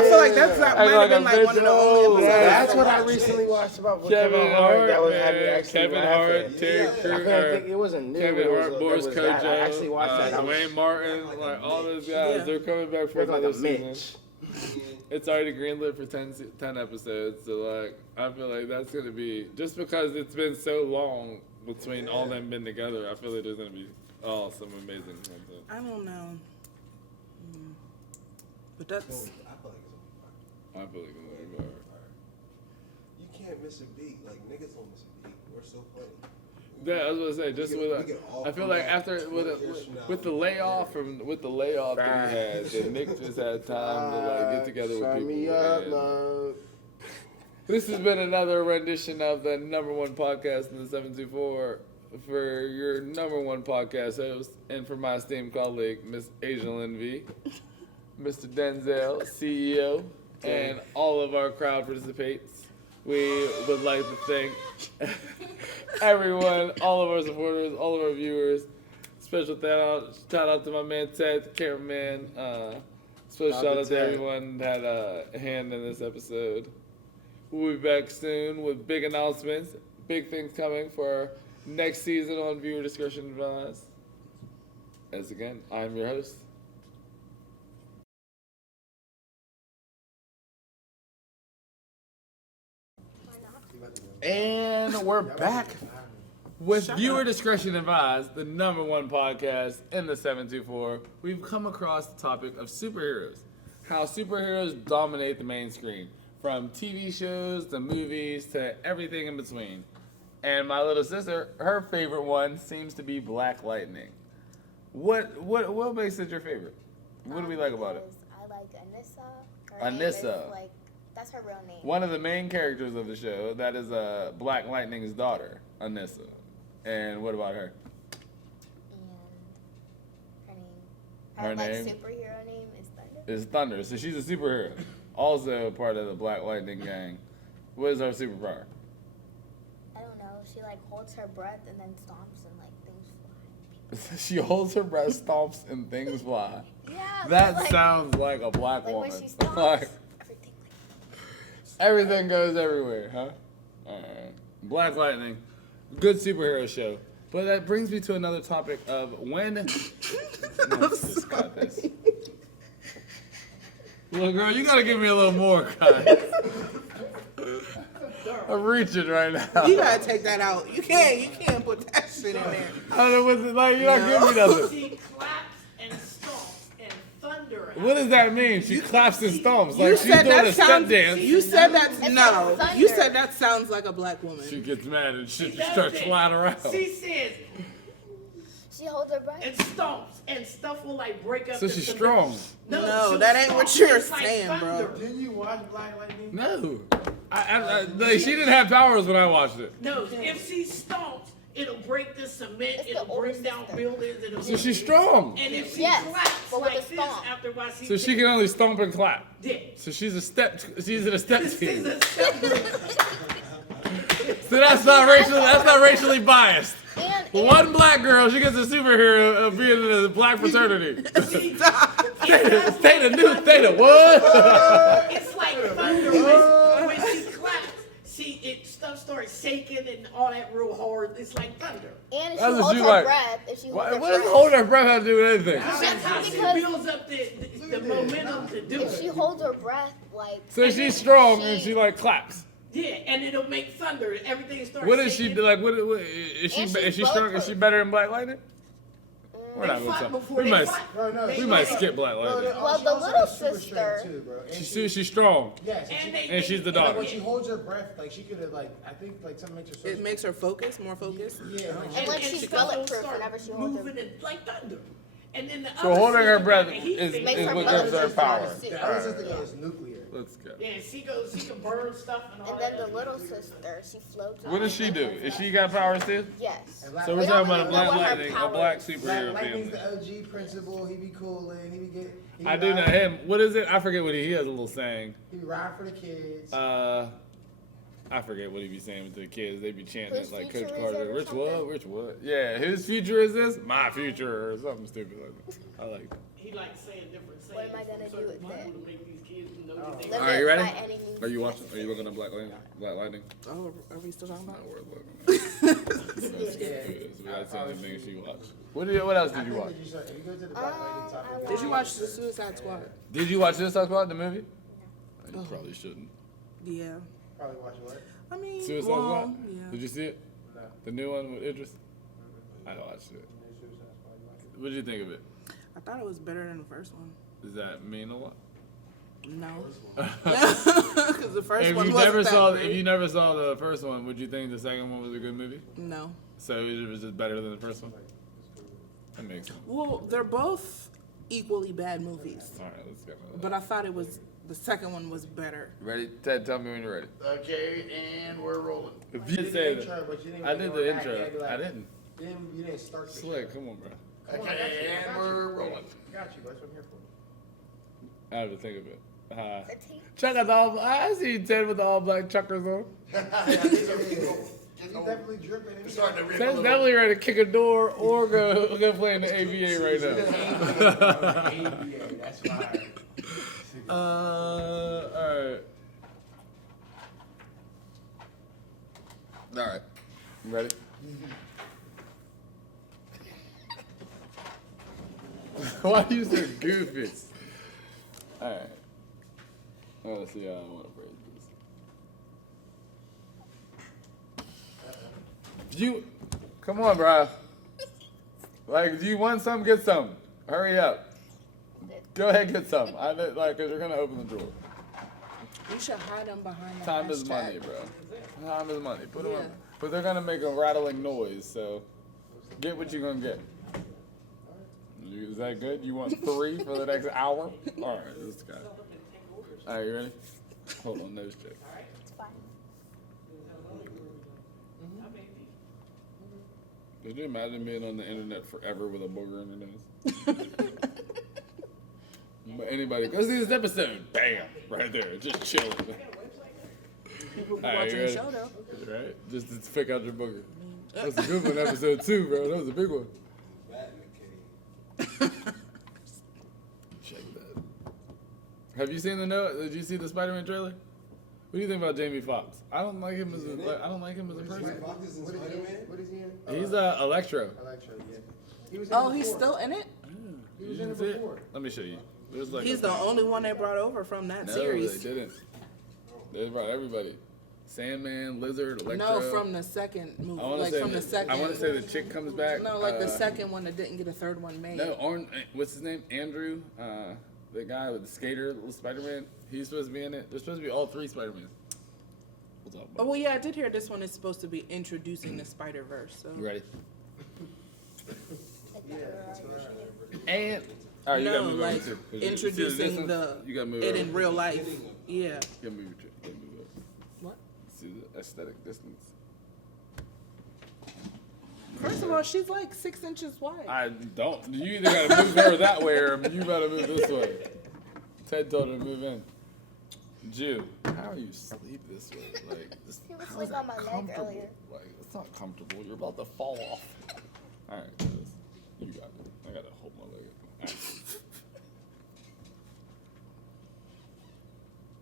I feel like that might have been like one of the only episodes. That's what I recently watched about with Kevin Hart. That was had me actually Kevin laughing. Hart, Terry I can't Crews, think it wasn't new. Kevin but it Hart, was, Boris it was that. I actually Kojo, watched that. I was Dwayne Martin, like all those guys. Yeah. They're coming back for like another a season. Mitch. It's already greenlit for 10 episodes, so like I feel like that's gonna be just because it's been so long between all them been together. I feel like there's gonna be some amazing content. I don't know. But that's I feel like it's I feel like it's gonna be better. You can't miss a beat. Like niggas don't miss a beat. We're so funny. Yeah, I was gonna say just We with can all I feel come like back after to with the layoff that he had, that Nick just had time to like get together with Sign people. me up, and love. this has been another rendition of the number one podcast in the 724 for your number one podcast host and for my esteemed colleague, Miss Ashia Lynn V, Mr. Denzel, CEO, and all of our crowd participates. We would like to thank everyone, all of our supporters, all of our viewers. Special shout out to my man Ted, the cameraman. Special shout out to everyone that had a hand in this episode. We'll be back soon with big announcements, big things coming for next season on Viewer Discretion Advized. As again, I'm your host. And we're back with Viewer Discretion Advised, the number one podcast in the 724. We've come across the topic of superheroes, how superheroes dominate the main screen, from TV shows to movies to everything in between. And my little sister, her favorite one seems to be Black Lightning. What makes it your favorite? What do we like about it? I like Anissa. Her name is, like, that's her real name. One of the main characters of the show, that is Black Lightning's daughter, Anissa. And what about her? And her name. Her name? Superhero name is Thunder. Is Thunder. So she's a superhero. Also part of the Black Lightning gang. What is her superpower? I don't know. She like holds her breath and then stomps and like things fly. She holds her breath, stomps, and things fly. Yeah. That but, like, sounds like a black like woman. when she stomps, Like, everything everything goes everywhere, huh? Alright. Black Lightning. Good superhero show. But that brings me to another topic of when. Just got this. Little girl, you gotta give me a little more, guys. I'm reaching right now. You gotta take that out. You can't put that shit in there. I don't know what's it like. You're not giving me nothing. She claps and stomps and thunder. What does that mean? She claps and stomps You like she's said doing that a step sounds. dance. You said that It's no. like You thunder. said that sounds like a black woman. She gets mad and shit She just does starts it. flying around. She says She holds her breath. and stomps and stuff will like break up. So the she's cement. strong. No, she'll that ain't what stomp. you're It's like saying, bro. thunder. Didn't you watch Black Lightning? No. Like, she didn't have powers when I watched it. No, if she stomps, it'll break the cement. It's the It'll bring older down sister. buildings. It'll So she's strong. And if she Yes, claps but with like the this stomp. after while she So she can only stomp and clap. Yeah. So she's in a step This is team. a step group. So that's not racially biased. And One black girl, she gets a superhero of being in a black fraternity. Theta, new Theta, what? It's like thunder when she claps. Stuff starts shaking and all that real hard. It's like thunder. and if she That's what holds you her like. breath, if she holds her What does breath, holding her breath have to do with anything? That's how she Because- builds up the momentum to do if she it. holds her breath, like So she's strong and she like claps. Yeah, and it'll make thunder. Everything starts. What does she shaking. do? Like, what is she? And Is she's she strong? Is she better than Black Lightning? We're not They gonna fight talk. before We they might, fight. we might skip Black Lightning. Well, she the also little has super strength sister- too, bro. And She's strong. yes, And, they, And she's the and daughter. when she holds her breath, like she could have, like I think, like something makes her. So It makes her focus, more focused. Yeah, like, And like she's stuff will bulletproof start whenever she holds her moving it like thunder. And then the So other holding her sister breath got the heat is thing. Makes her what blood gives her just power. start the to other sister goes nuclear. Let's go. Yeah, she can burn stuff and all And then that. the little sister, she floats. What does she do? Is she got powers too? Yes. And Black So we're We talking don't about a really Black know what her Lightning, a power black is. Black superhero Lightning's family. the OG principal. He be cool and he be get. He I be do know ride- him. What is it? I forget what he has a little saying. He be ride for the kids. I forget what he be saying to the kids. They be chanting Whose it like future Coach is Carter. it or Which what? something? Which what? Yeah, his future is this? My future or something stupid like that. I like that. He likes saying different sayings. What am I gonna from do certain with people that? to make these kids know that they Live Are you it ready? by any means Are you watching? Are necessary. you looking at Black Lightning? Black Lightning? Oh, are we still talking Not about? worth looking at. We gotta tell anything she watched. What else did you watch? If you go to the Black Lightning topic, Did you watch the Suicide Squad? Did you watch this Squad, the movie? You probably shouldn't. Yeah. probably watch what? I mean, Suicide well, Squad? yeah. Did you see it? No. The new one with Idris? I watched it. What did you think of it? I thought it was better than the first one. Does that mean a lot? No. Because the first one wasn't that great. If you never saw the first one, would you think the second one was a good movie? No. So it was just better than the first one? That makes sense. Well, they're both equally bad movies. All right, let's go. But I thought the second one was better. Ready? Ted, tell me when you're ready. Okay, and we're rolling. If you say that. I did the intro. I didn't. You didn't start the Slick, come on, bro. Okay, and we're rolling. Got you. That's what I'm here for. I have to think of it. The tape. Check out the all. I see Ted with the all black chuckers on. He's definitely dripping. It's starting to rip a Ted's little. definitely ready to kick a door or go play in the AVA right now. ABA, that's fine. Alright. Alright. You ready? Why are you so goofy? Alright. Let's see how I want to phrase this. You, come on, bro. Like, do you want some? Get some. Hurry up. Go ahead, and get some. I like, cause you're gonna open the door. You should hide them behind the Time is hashtag. money, bro. Time is money. Put them Yeah. on. But they're gonna make a rattling noise, so get what you're gonna get. Is that good? You want 3 for the next hour? All right, let's go. All right, you ready? Hold on, nose check. It's fine. Could you imagine being on the internet forever with a booger in your nose? But anybody, go see this episode. Bam, right there, just chilling. People All right, watching you the ready? show though. Right? Just to pick out your booger. That's a good one, episode 2, bro. That was a big one. Check that. Have you seen Did you see the Spider-Man trailer? What do you think about Jamie Foxx? I don't like him as a person. Fox is in Spider-Man? What is he in? He's Electro. Electro, yeah. He was in Oh, it he's before. still in it? He was You in didn't it see before. it? Let me show you. There's like He's the only one they brought over from that No, series. they didn't. They brought everybody. Sandman, Lizard, Electro. No, from the second movie. I want to Like say from the second. I want to say the chick comes back. No, like the second one that didn't get a third one made. No, what's his name? Andrew, the guy with the skater, little Spider-Man. He's supposed to be in it. There's supposed to be all 3 Spider-Mans. We'll talk about Oh well, yeah, I did hear this one is supposed to be introducing the Spider-Verse. So. You ready? Like And all right, you gotta No, move like over too. 'Cause you see introducing distance? You gotta move it over. in real life. Yeah. You gotta move your chair. Move over. What? See the aesthetic distance. First of all, she's like 6 inches wide. I don't. You either gotta move her that way or you gotta move this way. Ted told her to move in. Jew, how are you asleep this way? Like, this, He was how asleep is that on my leg comfortable? earlier. Like, it's not comfortable. You're about to fall off. All right, guys. You got it. I gotta hold my leg. All right.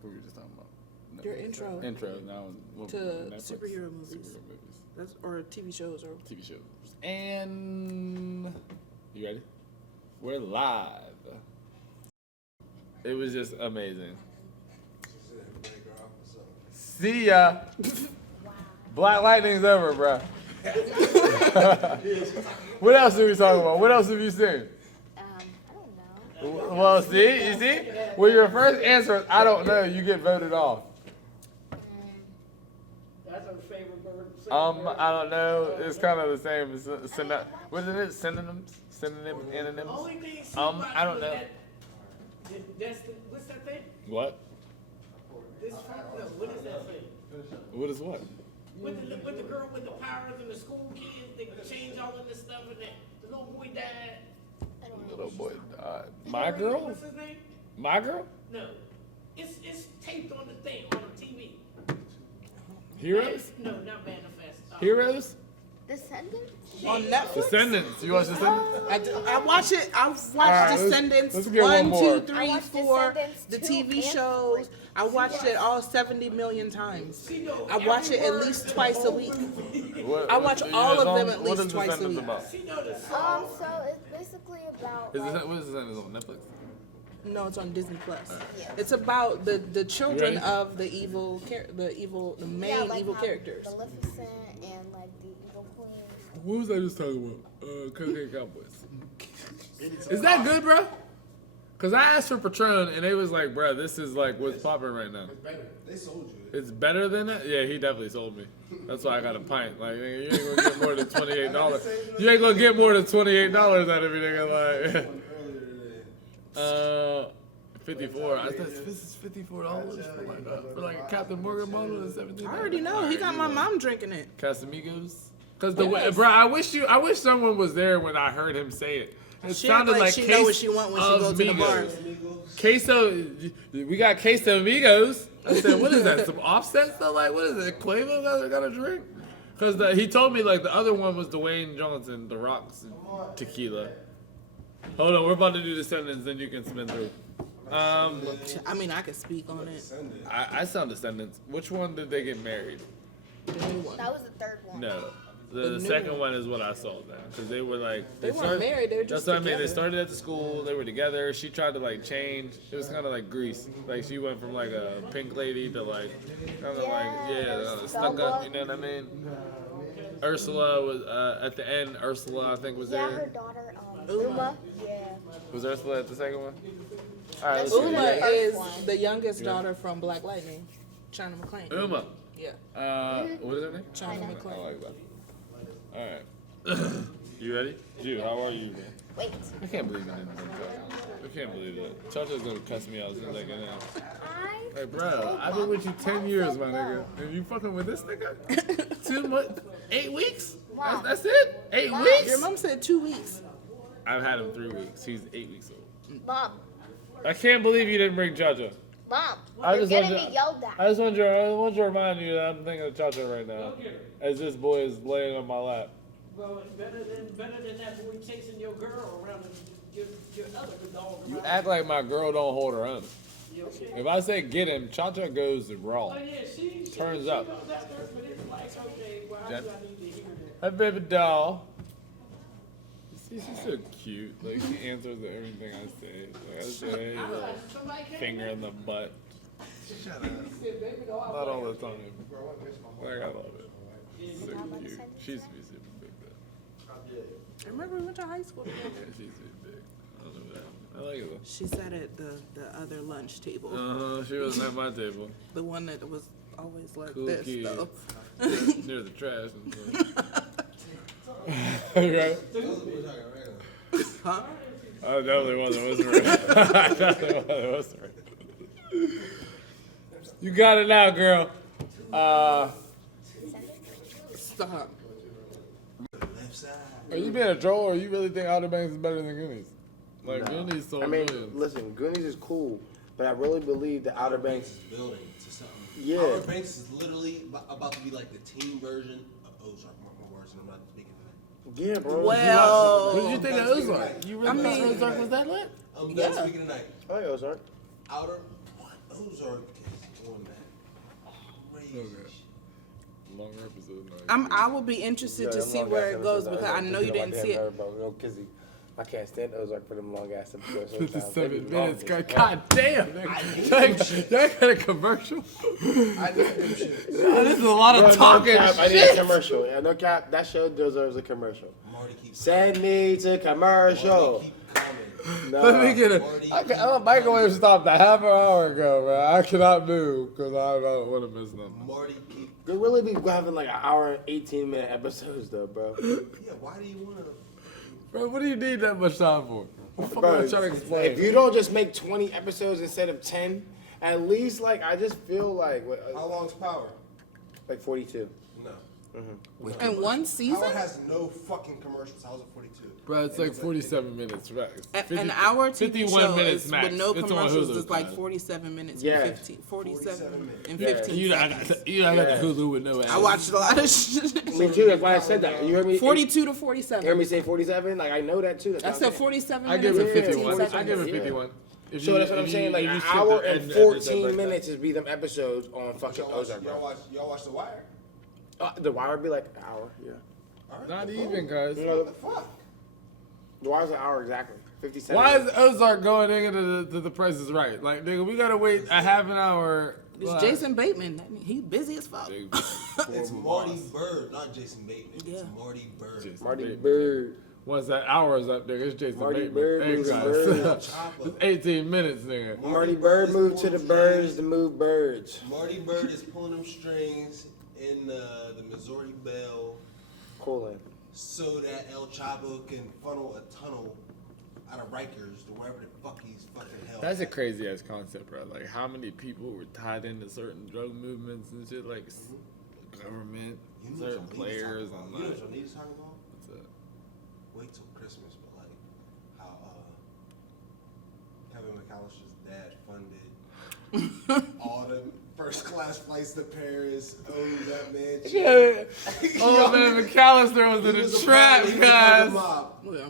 What were you just talking about? Your intro. Intro. Now what- To Netflix? superhero movies. Superhero movies. That's, or TV shows or TV shows. And you ready? We're live. It was just amazing. See ya. Black Lightning's over, bro. What else are we talking about? What else have you seen? I don't know. Well, see, you see? Well, your first answer is I don't know. You get voted off. That's our favorite bird. I don't know. It's kind of the same. What is it? Synonyms? Anonyms? Only thing she I don't know. What's that thing? What? This no, what is that thing? What is what? With the girl with the powers and the school kids, they change all of this stuff, and the little boy died. Little boy died. My girl? What's his name? My girl? No, it's taped on the thing on the TV. Heroes? No, not Manifest. Heroes? Descendants? on Netflix. Descendants. You watch Descendants? I watch it. I watch right, Descendants let's get one 1, more. 2, 3, I watched 4. Descendants The 2 TV and shows. 3. I watched it all 70 million times. I watch it at least twice a week. What, I watch all of them at what least is twice a Descendants week. about? So it's basically about What is Descendants on Netflix? No, it's on Disney Plus. It's about the children ready? of the main like evil how characters. Maleficent and like the evil queen. What was I just talking about? Cocaine Cowboys. Is that good, bro? Cause I asked for Patron and they was like, bro, this is like what's popping right now. It's better. They sold you it. It's better than that? Yeah, he definitely sold me. That's why I got a pint. Like, nigga, you ain't gonna get more than $28. You ain't gonna get more than $28 out of me, nigga. Like, Earlier today. 54. I said this is $54 for like a Captain Morgan bottle and 17. I already know. He got my mom drinking it. Casamigos. Cause the way, bro, I wish someone was there when I heard him say it. It She sounded act like she know what she want when she go to the bar. Queso, we got queso amigos. I said, what is that? Some offset stuff? Like, what is it? Quavo got a drink? Because he told me, like, the other one was Dwayne Johnson, The Rock's tequila. Hold on, we're about to do Descendants, then you can spin through. I mean, I can speak on it. I saw Descendants. Which one did they get married? The new one. That was the third one. No. The new second one. one is what I saw now. Because they were like... They weren't married, they were just That's what I mean. They together. started at the school. They were together. She tried to, like, change. It was kind of like Grease. Like, she went from, like, a pink lady to, like, kind of stuck up. You know what I mean? Ursula was... at the end, Ursula, I think, was Yeah, there. her daughter, Uma. Yeah. Was Ursula at the second one? All right, let's Uma see. Uma Yeah. is the youngest daughter from Black Lightning, China McClain. Uma. Yeah, What is her name? China I McClain. like that. All right. You ready? Ju, how are you, man? Wait. I can't believe you didn't bring Chacha. I can't believe that. Chacha's gonna cuss me out as soon as I get in. I Hey, bro, I've been with you 10 years, my nigga. And you fucking with this nigga? 2 months? 8 weeks? That's it? 8 weeks? Your mom said 2 weeks. I've had him 3 weeks. He's 8 weeks old. Mom. I can't believe you didn't bring Chacha. Mom. I You're just getting want me yelled at. I want to remind you that I'm thinking of Chacha right now. As this boy is laying on my lap. Well, it's better than that when we chasing your girl around your other dog. You act like my girl don't hold her own. You okay? If I say get him, Chacha goes raw. Oh yeah, she Turns she up. goes after, but it's like, okay, well, how Jen- do I need to hear that? That baby doll. You see, she's so cute. Like, she answers to everything I say. Like, I say, hey, little Somebody came finger in the butt. said, baby, no, I Not all the time. Like, I love it. So How about cute. Descendants? She used to be super big, though. I remember we went to high school together. Yeah, she used to be big. I don't know that. I like it, though. She sat at the other lunch table, She wasn't at my table. the one that was always like Cool this, kid. though. Near the trash and stuff. Right? Huh? I definitely wasn't whispering. I definitely wasn't whispering. You got it now, girl. Stop. Are you being a troll or you really think Outer Banks is better than Goonies? Like, Goonies sold I mean, millions. listen, Goonies is cool, but I really believe that Outer Banks. Building to something. Yeah. Outer Banks is literally about to be like the teen version of Ozark. More words, and I'm not speaking tonight. Yeah, bro. Well, What did you think of Ozark? You really I thought mean- Ozark was that lit? I'm Yeah. not speaking tonight. I like Ozark. Outer Ozark is on that. Crazy. Longer episode. I will be interested to see where it goes because I know you didn't see it. I can't stand Ozark for them long ass episodes. 57 minutes. God damn. Nigga. Y'all got a commercial? I need them shit. This is a lot of talking I need a commercial. Yeah, no cap. That show deserves a commercial. Marty keeps Send me to commercial. Marty keep coming. No. Let me get it. My microwave stopped a half an hour ago, man. I cannot move because I don't want to miss nothing. Marty keep. They really be having like an hour and 18-minute episodes though, bro. Yeah, why do you want to? Bro, what do you need that much time for? What the fuck am I trying to explain? If you don't just make 20 episodes instead of 10, at least like I just feel like How long's Power? like 42. No. In one season? Power has no fucking commercials. How's it 42? Bro, it's like 47 minutes, right? An hour TV 51 show minutes is, max. with no It's on commercials Hulu, is like guys. 47 minutes Yeah. and 47 and Yeah. 15 You know, I seconds. got the Hulu with no ads. I watched a lot of shit. Me too. That's why I said that. You heard me? 42 to You heard 47. me say 47? Like I know that too. That's I what I'm said saying. 47 I minutes give it and 15 51. seconds. I give it Yeah. 51. If So you- that's what I'm if saying. you- Like if you an skip hour the and end 14 like minutes is be them episodes on fucking Ozark, bro. Y'all watch The Wire? The Wire would be like an hour. Yeah. Alright, Not cool. even, guys. You know, What the fuck? The Wire's an hour exactly. 57. Why is Ozark going into the Price is Right? Like, nigga, we gotta wait a half an hour. It's Jason Bateman. He busy as fuck. It's Marty Bird, not Jason Bateman. Yeah. It's Marty Bird. Marty Bird? Once that hour is up, nigga, it's Jason Marty Bateman. Bird Hey, moves guys. birds. It's 18 minutes, nigga. Marty Bird moved to the birds to move birds. Marty Bird is pulling them strings in the Missouri Bell Colon. so that El Chapo can funnel a tunnel out of Rikers to wherever the fuck he's fucking held. That's a crazy ass concept, bro. Like, how many people were tied into certain drug movements and shit, like government, You know certain what players, You know and what like, y'all need to talk about? what's that? Wait till Christmas, but like how Kevin McAllister's dad funded all the first class flights to Paris, owns that man. Oh man, McAllister was in a trap, guys. Yeah.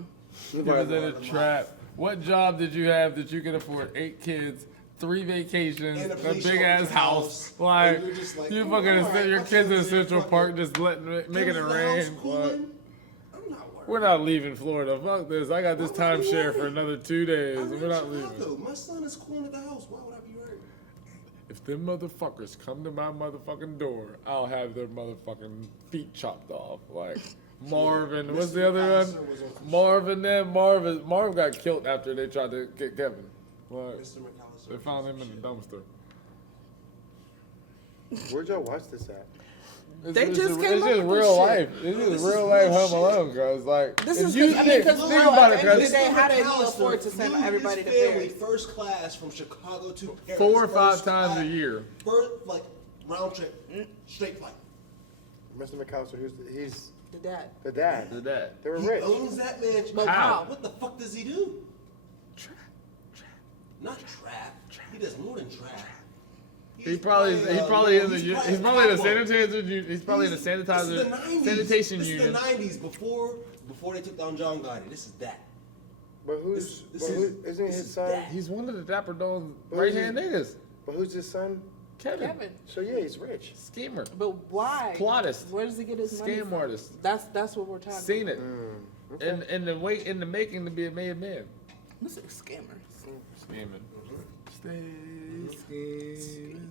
He was in a trap. What job did you have that you could afford 8 kids, 3 vacations, And a a police big show at ass your house? house, Like, and you're just like, you oh, fucking alright, your my kids in son's in Central fucking- Park just making it rain. What? I'm not worried. We're not leaving Florida. Fuck this. I got this Why would I be timeshare for worried? another 2 days. I'm We're in not leaving. Chicago. My son is cooling at the house. Why would I be worried? If them motherfuckers come to my motherfucking door, I'll have their motherfucking feet chopped off. Like Marvin, what's the other one? Marvin. Marv got killed after they tried to get Kevin. Like, Mr. McAllister. they found him in the dumpster. Where'd y'all watch this at? They just came It's up just with real this life. shit. It's This just is real real life Home shit. Alone, cause like This if is you because think, real, think at about the it, end of the cause day, how they afford to send flew everybody to his family Paris? first class from Chicago to Paris. 4 or 5 First times class. a year. First, like round trip, straight flight. Mr. McAllister, he's The dad. the dad. The dad. They were He rich. owns that mansion. But How? What the fuck does he do? Not trap. He does more than trap. He's probably in the sanitizer. He's probably in the This is the sanitizer 90s. sanitation This union. is the 90s before they took down John Gotti. This is that. But who's? This but is- who, isn't this his is son? that. He's one of the Dapper Don's Who's right hand his- niggas. But who's his son? Kevin. So yeah, he's rich. Schemer. But why? Plottist. Where does he get his money Scam from? artist. That's what we're talking Seen it. Okay. And in the making to be a made man. about. This is a scammer. Scheming. Stay scheming.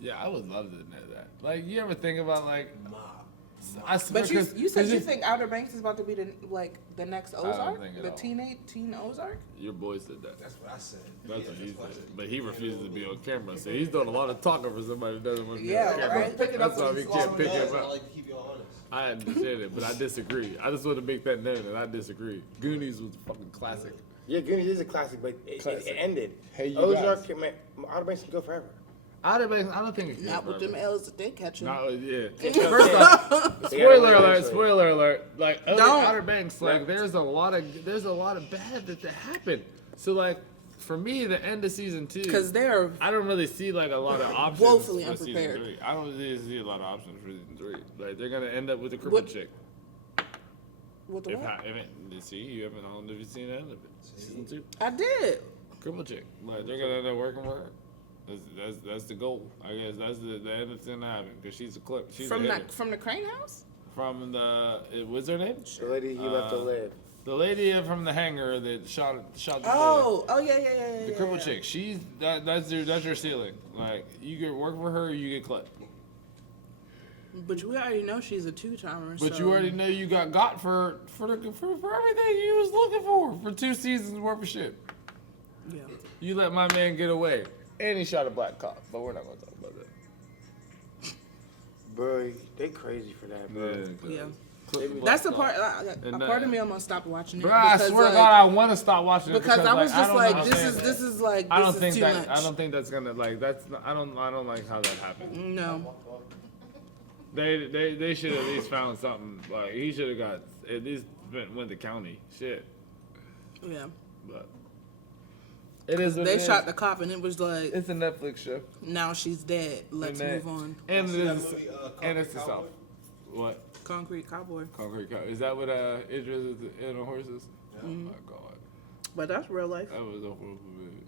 Yeah, I would love to know that. Like, you ever think about like, I swear, But you 'cause- said 'cause you think Outer Banks is about to be the next don't Ozark, think at the all. teen Ozark. Your boy said that. That's what I said. That's what he said. But he refuses to be on camera. So he's doing a lot of talking for somebody who doesn't want to be Yeah, on camera. right. That's why we can't pick him I up. like to keep y'all honest. I understand it, but I disagree. I just want to make that known that I disagree. Goonies was fucking classic. Yeah, Goonies is a classic, but it ended. Hey, you Ozark, guys. can, man, Outer Banks can go forever. Outer Banks, I don't think it Not with them L's that they catch him. No, yeah. Yeah. First off, They gotta spoiler win alert! eventually. Spoiler alert! Like Don't. Outer Banks, like there's a lot of bad that happened. So like for me, the end of season 2, Because they're I don't really see like a lot of options Woefully for season unprepared. 3. I don't really see a lot of options for season 3. Like they're gonna end up with a crippled What- chick. with the If what? I haven't, see, you haven't. I don't know if you've seen the end of it. Season 2, I did. crippled chick. Like they're gonna end up working with her. That's the goal. I guess that's the end of gonna happen because she's a clip. She's From a hitter. from the Crane House. From the what's her name? The lady he left to live. The lady from the hangar that shot the boy. Oh yeah. The crippled chick. She's that's your ceiling. Like you get work for her, you get clipped. But you already know she's a 2-timer. But so. you already know you got for everything you was looking for 2 seasons worth of shit. Yeah. You let my man get away, and he shot a black cop. But we're not gonna talk about that. Bro, they crazy for that, bro. Yeah. Clip the black That's the cop. part. And A part of me almost stopped watching it. Bro, I because, swear to like, God, I want to stop watching it because I was just don't like, understand this is like I don't this think is too that much. I don't think that's gonna like that's not, I don't like how that happened. No. They should at least found something like he should have got at least went to county shit. Yeah. But it is. What They it is. shot the cop and it was like, It's a Netflix show. now she's dead. Let's And move on. And See that it's movie, and it's the Cowboy? South. What? Concrete Cowboy. Concrete Cow. Is that what Idris is in on horses? Oh my God, But that's real life. that was a horrible movie.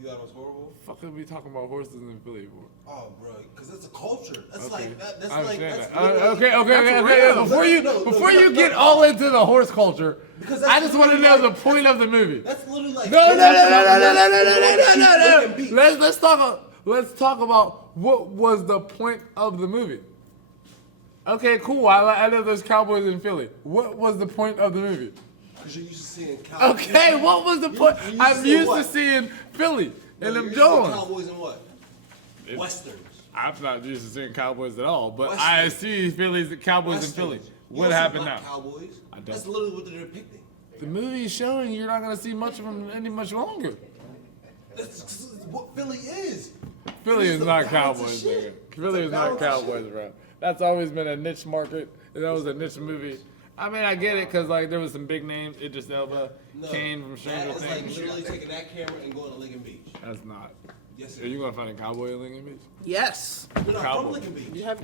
You thought it was horrible? Fucking be talking about horses in Philly for. Oh, bro, because it's a culture. That's Okay. like that's I like understand that's that. literally- Okay. Before you No, before you get all into the horse culture, Because I that's just want to know literally the point of the movie. That's literally like No. Beef. Let's talk about what was the point of the movie. Okay, cool. I know there's Cowboys in Philly. What was the point of the movie? Because you're used to seeing Cowboys. Okay, what was the point? I'm used to what? seeing Philly and them You're used to seeing Jones. Cowboys in what? Westerns. I'm not used to seeing Cowboys at all, but Westerns. I see Cowboys in Philly. Westerns. You What don't see happened black now? Cowboys. don't. That's literally what they're depicting. The movie is showing you're not gonna see much of them any much longer. That's what Philly is. Philly It's is the not balance of Cowboys, shit. nigga. Philly It's is the not balance of Cowboys, shit. bro. That's always been a niche market, and that was a niche movie. I mean, I get it, cause like there was some big names, Idris Elba, No, Kane from Stranger that is like Things. literally taking that camera and going to Lincoln Beach. That's not. Yes, Are you gonna find a cowboy in Lincoln Beach? Yes. You're not Cowboy. from Lincoln Beach. You have.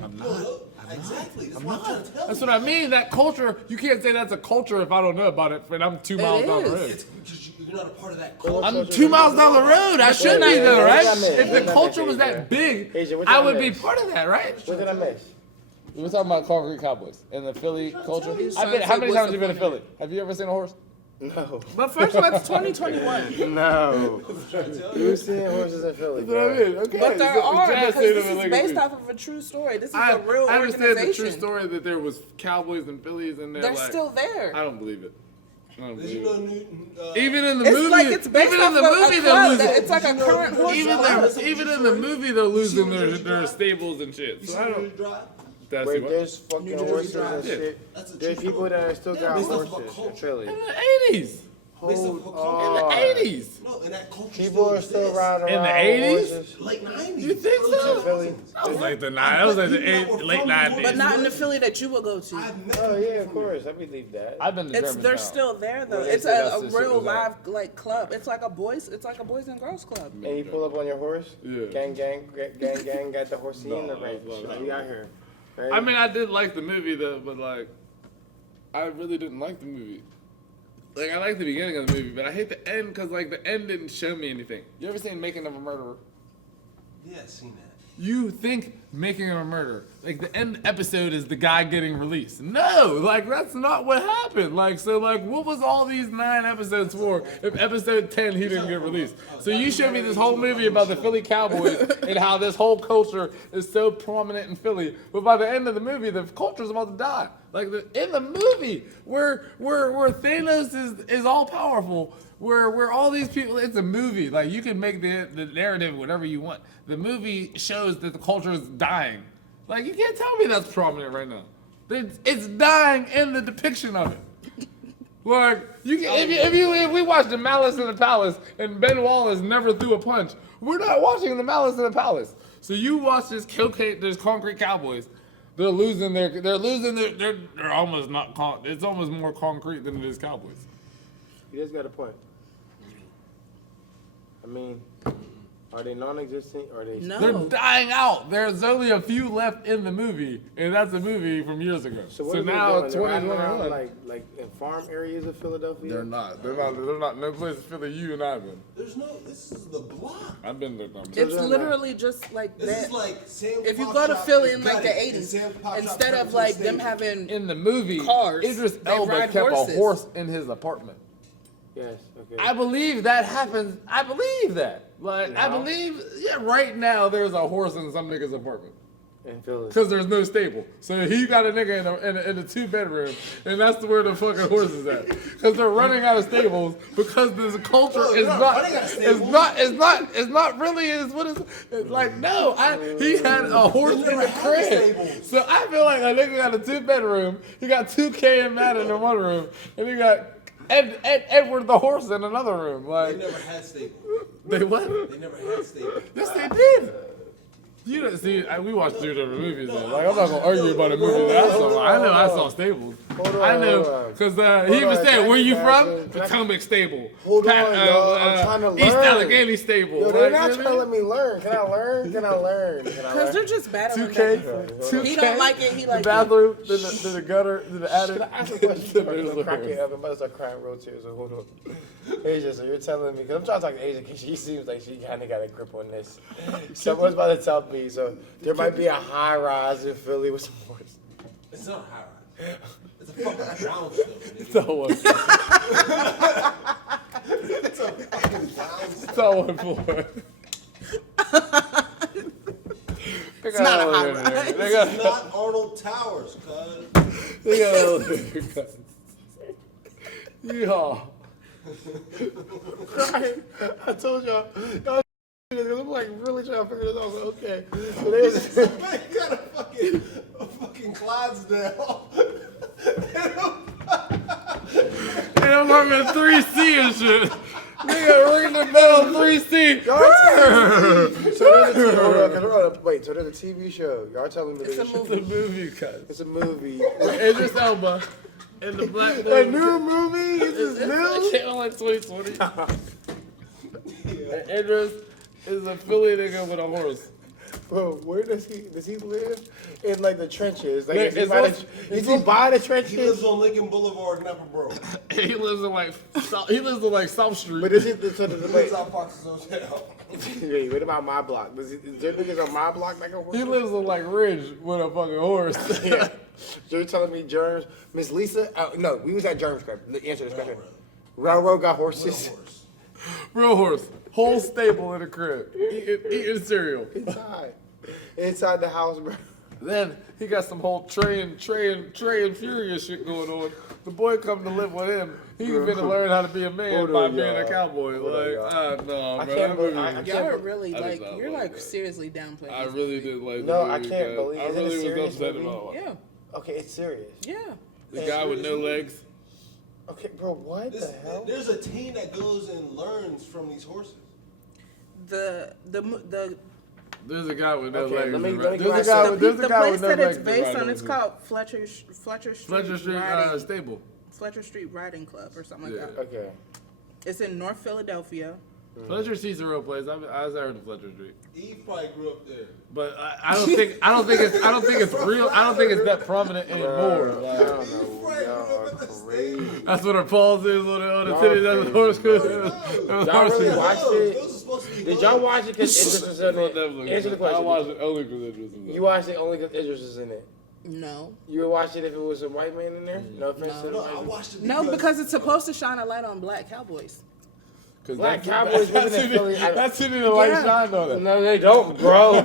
Exactly. That's what I'm trying to tell That's you. what I mean. That culture, you can't say that's a culture if I don't know about it, and I'm 2 miles down the is. road. It's because you're not a part of that culture. I'm 2 miles down the road. I should be there, right? If the culture was Asia? that big, Asia, what I did I would be miss? part of that, right? What did I miss? We're talking about concrete cowboys and the Philly culture. He's How trying to many say times have what's you been to the Philly? Have you ever seen a horse? No. But first of all, it's 2021. No. Who's seeing horses in Philly? That's what I mean. Okay. But there so are, Jazz because seen this them in is Lincoln based Beach. off of a true story. This is I a real understand organization. the true story that there was Cowboys and Phillies in there. They're like, still there. I don't believe it. I don't Did you believe know it. Newton? Even in the It's movie, like it's based even off in the of movie, a they're club. losing. It's like a current horse Even club. in the movie, they're losing their stables and shit. You So see I New don't. Jersey Drive? That's Wait, what. there's fucking New Jersey horses Drive. and Yeah. shit. That's a There's true people story. that still got based off of horses culture. in Philly. In the 80s. Based off of Hold culture. on. 80s. No, and that culture People are still riding In around the 80s? with horses. Late 90s. You think early so? 2000s. Philly. That was like the nine. That was like the late 90s. But not in the Philly that you will go to. I've met Oh people yeah, of from course. I believe that. I've been to It's Germantown. they're still there though. Well, It's they say a that's the shit real was live out. like club. It's like a boys and girls club. And you pull up on your horse? Yeah. Gang, got the horsey in the range. We out here. Right? I mean, I did like the movie though, but like, I really didn't like the movie. Like, I like the beginning of the movie, but I hate the end because like the end didn't show me anything. You ever seen Making of a Murderer? Yeah, I've seen that. You think Making of a Murderer, like the end episode is the guy getting released. No, like that's not what happened. Like, so like what was all these 9 episodes for if episode 10 he didn't get released? So you showed me this whole movie about the Philly Cowboys and how this whole culture is so prominent in Philly, but by the end of the movie, the culture's about to die. Like in the movie, where Thanos is all powerful, where all these people, it's a movie. Like you can make the narrative whatever you want. The movie shows that the culture is dying. Like you can't tell me that's prominent right now. It's dying in the depiction of it. Like you can, if we watch the Malice in the Palace and Ben Wallace never threw a punch, we're not watching the Malice in the Palace. So you watch this concrete Cowboys. They're almost not it's almost more concrete than it is Cowboys. You just got a point. I mean, are they non-existent? Or are they? No. They're dying out. There's only a few left in the movie, and that's a movie from years ago. So what So are they now doing? They're riding around, 2021. like in farm areas of Philadelphia. They're not. They're not no place to feel that you and I've been. This is the block. I've been there. It's literally just like This that. is like Sam's If you Pop go to Shop Philly is in like the gutted, and 80s, Sam's Pop Shop instead turns of into a like them stadium. having In the movie, Cars. Idris They Elba ride kept horses. a horse in his apartment. Yes. Okay. I believe that happens. I believe that. Like, I Now? believe, right now there's a horse in some nigga's apartment. in Philly. Because there's no stable. So he got a nigga in a 2-bedroom, and that's where the fucking horse is at. Because they're running out of stables because this culture is not really it's like, no, he had a horse in the crib. So I feel like a nigga got a 2-bedroom, he got 2 K and Madden in one room, and he got Edward the horse in another room. They Like, never had stable. they what? They never had stable. Yes, they did. You don't see. We watched 2 different movies. Though. Like I'm not gonna argue about a movie that I saw. I know I saw Stables. I know because he even said, "Where you from?" Potomac Stable. Hold on, yo. I'm trying to East learn. Allegheny Stable. Yo, they're Like, not you trying know to what let me learn. Can I learn? Can I learn? Can I Because learn? they're just battling 2K, back and forth. 2K. He don't like it, he The like it. bathroom, then the gutter, then the attic. Can I ask a question? I'm cracking up. I'm about to start crying real tears. So hold on. Asia, so you're telling me, because I'm trying to talk to Asia because she seems like she kind of got a grip on this. Someone's about to tell me. So there might be a high rise in Philly with some horse. It's not high rise. It's a fucking brownstone. It's all one. It's a fucking brownstone. It's all one floor. So It's not a high rise. This is not Arnold Towers, cuz. They got elevator cuts. Yeehaw. I told y'all I'm like really trying to figure this out. Okay. So there's Man, you got a fucking Clydesdale. And I'm talking 3C and shit. Nigga, ring the bell 3C. So there's a hold on, wait, so there's a TV show. Y'all telling me It's there's a It's a movie cut. It's a movie. Idris Elba and the black boy. A new movie? Is this It new? came out like 2020. And Idris is a Philly nigga with a horse. Bro, where does he live? In like the trenches. Like, Look, is he by the trenches? He lives on Lincoln Boulevard, Napa, bro. He lives in like South Street. But is it so He the lives out Fox's Hotel. Wait, what about my block? Is there niggas on my block that can horse? He lives on like Ridge with a fucking horse. Yeah. So you're telling me Germs, Miss Lisa? No, we was at Germs Club. Answer this question. Railroad got horses Real horse. Whole stable in the crib. Eating cereal. inside the house, bro. Then he got some whole Trey and Furious shit going on. The boy come to live with him. He finna learn how to be a man Hold by on, being a y'all. cowboy. Hold on, Like, y'all. no, I bro. can't That believe- movie- I Y'all are really I did like, not you're like like that. seriously downplaying. I this really movie. did like No, the I movie, can't guys. believe- I is it a really was serious upset movie? about it. Yeah, Okay, it's serious. yeah. The guy with no legs. Okay, bro, what the hell? There's a team that goes and learns from these horses. The There's a guy with no Okay, legs. let me right? get my There's a guy the, with there's a guy place with no that legs. it's based right on, it's over called Fletcher Street Fletcher Street Riding, Stable. Fletcher Street Riding Club or something Yeah. like that. Okay. It's in North Philadelphia. Fletcher Street's a real place. I was there in Fletcher Street, Eve probably grew up there. but I don't think it's real. I don't think it's that prominent anymore. I Like, don't know. Y'all are crazy. that's what her paws is on the Y'all titties. That's crazy, the horse. bro. Y'all Y'all really watched it? Those are supposed to be Did y'all watch it because Idris was in it? Answer the I question. watched it only because Idris was in it. You watched it only because Idris was in it. No. You would watch it if it was a white man in there? No offense to the No, white I man. watched it No, because it's supposed to shine a light on black cowboys. Black Cowboys living in Philly. That's who need a light Yeah. shine on it. No, they don't, bro.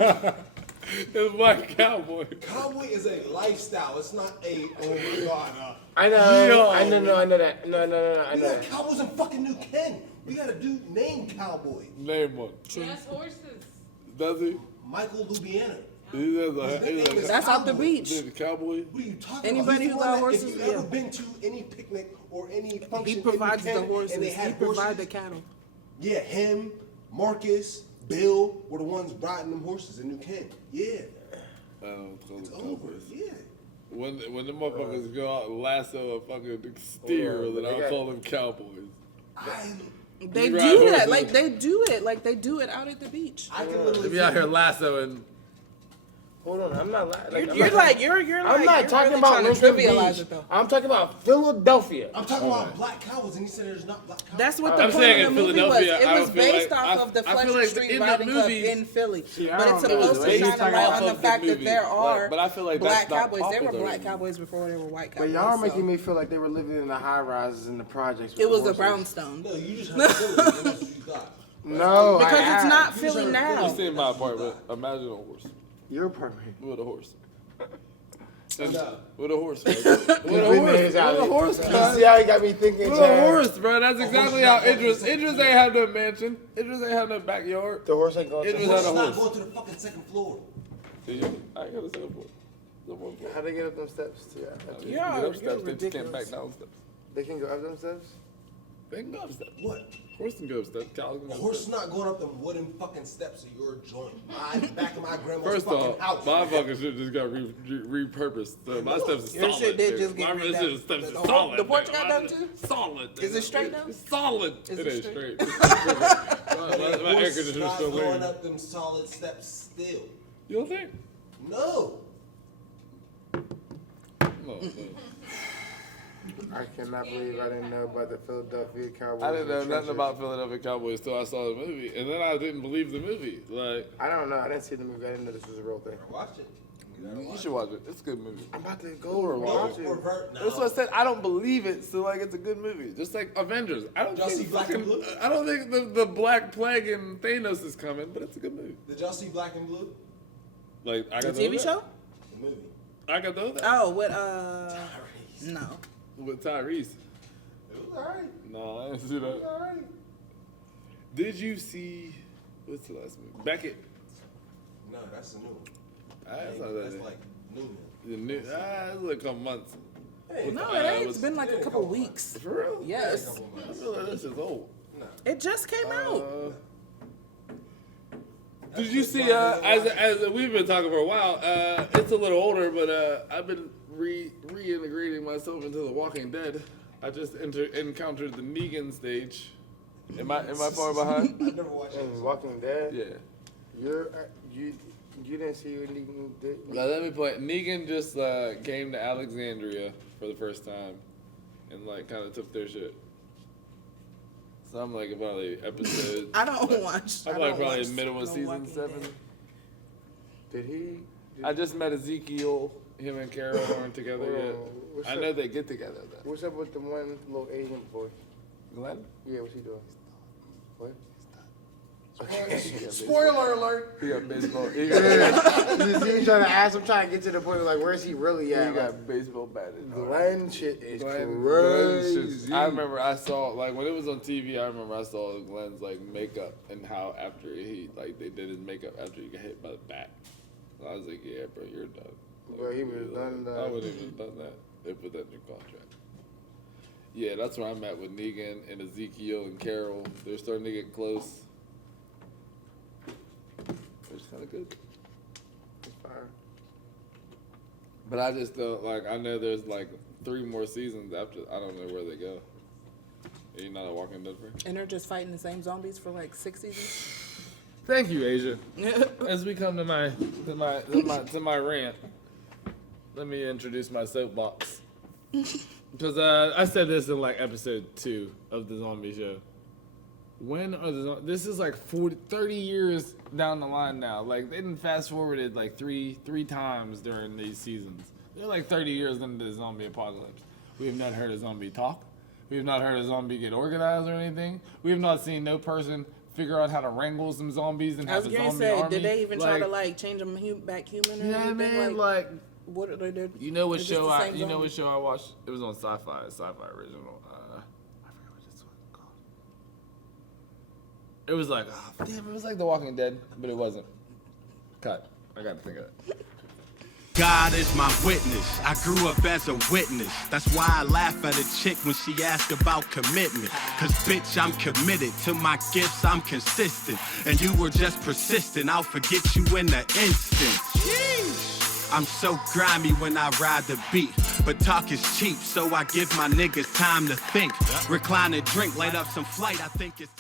It's black cowboy. Cowboy is a lifestyle. It's not a, oh my God. I know. Yo. I know that. No, I We know got that. Cowboys in fucking New Kent. We got a dude named Cowboy. Name one. That's horses. Does he? Michael Lubiana. He has a That's out the beach. the cowboy. What are you talking Anybody about? who got horses, If you've yeah. ever been to any picnic or any function He in provides New the Kent horses. and they He had provides horses, the cattle. yeah, him, Marcus, Bill were the ones riding them horses in New Kent. Yeah, I don't call them it's over. cowboys. Yeah. When the motherfuckers go out and lasso a fucking steer, Yeah, then they I'll got- call them cowboys. They You ride do that. horses. Like they do it. Like they do it out at the beach. I can literally They be out here lassoing. Hold on, I'm not like. You're like I'm not talking about trying to Lincoln trivialize Beach. it though. I'm talking about Philadelphia. I'm talking about black cowboys, and he said there's not black cowboys. That's what the I'm point saying of the in movie was. Philadelphia, It I was don't feel based like- off I- of the I feel Fletcher like Street in the Riding Club movie- in Philly. I But don't it's know. supposed to He's shine a talking light off on the of the fact that movie. there are But I feel like black that's not cowboys. There were popular black anymore. cowboys before there were white But cowboys. y'all so making me feel like they were living in the high rises and the projects. with it was the a horses. brownstone. No, you just heard Philly, and that's what you thought. No, Because I it's had- not Philly You now. stay in my apartment. Imagine a horse. Your apartment. With a horse. No. With a horse. Bro. With a Putting his horse. out With a there. horse. You cuz. see how he got me thinking, With a Chad? horse, bro. That's exactly how Idris ain't have no mansion. Idris ain't have no backyard. The horse ain't going It to was the at Horse a is not horse. going to the fucking second floor. Did you? I ain't got a second floor. The one floor. How they get up them steps? Yeah. You Yeah, can get up you're steps, they just can't back ridiculous. down steps. They can go up them steps? They can go up steps. What? Horse can go up steps. Cows can A go up horse is steps. not going up them wooden fucking steps of your joint. My back of my grandma's First fucking off, house. my fucking shit just got repurposed. So my steps is Your solid. shit did nigga. just get My redone. shit steps is The whole- solid. the porch nigga. got My done shit too? Solid. Is nigga. it straight now? It's solid. Is it it ain't straight? straight. my air Horse is conditioner's not still going leaning. up them solid steps still. You don't think? No. No. I cannot believe I didn't know about the Philadelphia Cowboys. I didn't know and nothing trenches. about Philadelphia Cowboys till I saw the movie, and then I didn't believe the movie. Like, I don't know. I didn't see the movie. I didn't know this was a real thing. Watch it. you should watch it. It's a good movie. I'm about to go and watch it. Revert now. That's what I said. I don't believe it, so like it's a good movie. Just like Avengers. I don't Y'all think see Black and Blue? I don't think the Black Plague and Thanos is coming, but it's a good movie. Did y'all see Black and Blue? Like I The got TV show? The movie. I got those. Oh, with no. With Tyrese. It was alright. No, I didn't see that. It was alright. Did you see what's the last movie? Beckett. No, that's a new one. That's not that. That's like new. The new. It's like a couple months. No, it ain't. It's been like a couple weeks. For real? Yes. I feel like this is old. It just came out. Did you see? As we've been talking for a while, it's a little older, but I've been reintegrating myself into The Walking Dead. I just encountered the Negan stage. Am I far behind? I never watched it. Walking Dead. Yeah. You didn't see what Negan did? Now let me play. Negan just came to Alexandria for the first time, and like kind of took their shit. So I'm like about episode. I don't watch. I'm I like don't probably watch middle of no season Walking 7. Dead. Did he? I just met Ezekiel. Him and Carol aren't together yet. What's I up? know they get together though. What's up with the one little Asian boy? Glenn? Yeah, what's he doing? What? Spoiler alert. He got baseball. He He's got, trying to ask. I'm trying to get to the point of like, where's he really he at? got baseball batted. Glenn shit is Glenn crazy. shit- I remember I saw like when it was on TV. I remember I saw Glenn's like makeup and how after he like they did his makeup after he got hit by the bat. So I was like, yeah, bro, you're done. Like, Bro, he would've done that. I wouldn't even done that. They put that in your contract. Yeah, that's where I'm at with Negan and Ezekiel and Carol. They're starting to get close. It's kind of good. It's fire. But I just don't like. I know there's like 3 more seasons after. I don't know where they go. Are you not a Walking Dead fan? And they're just fighting the same zombies for like 6 seasons. Thank you, Asia. As we come to my rant, let me introduce my soapbox. Because I said this in like episode 2 of the zombie show. When are this is like 30 years down the line now. Like they didn't fast forwarded like three times during these seasons. They're like 30 years into the zombie apocalypse. We have not heard a zombie talk. We have not heard a zombie get organized or anything. We have not seen no person figure out how to wrangle some zombies and I have was a gonna zombie say, army. did they even try to like change them back human or You know what I anything? mean? Like, what are they? you know what Is this show the I same you know zombie? what show I watched? It was on Sci-Fi original. I forgot what this was called. It was like, oh, damn, it was like The Walking Dead, but it wasn't. Cut. I got to think of it. God is my witness. I grew up as a witness. That's why I laugh at a chick when she asks about commitment. Cause bitch, I'm committed to my gifts, I'm consistent. And you were just persistent, I'll forget you in an instant. Sheesh. I'm so grimy when I ride the beat. But talk is cheap, so I give my niggas time to think. Recline and drink, light up some flight, I think it's time.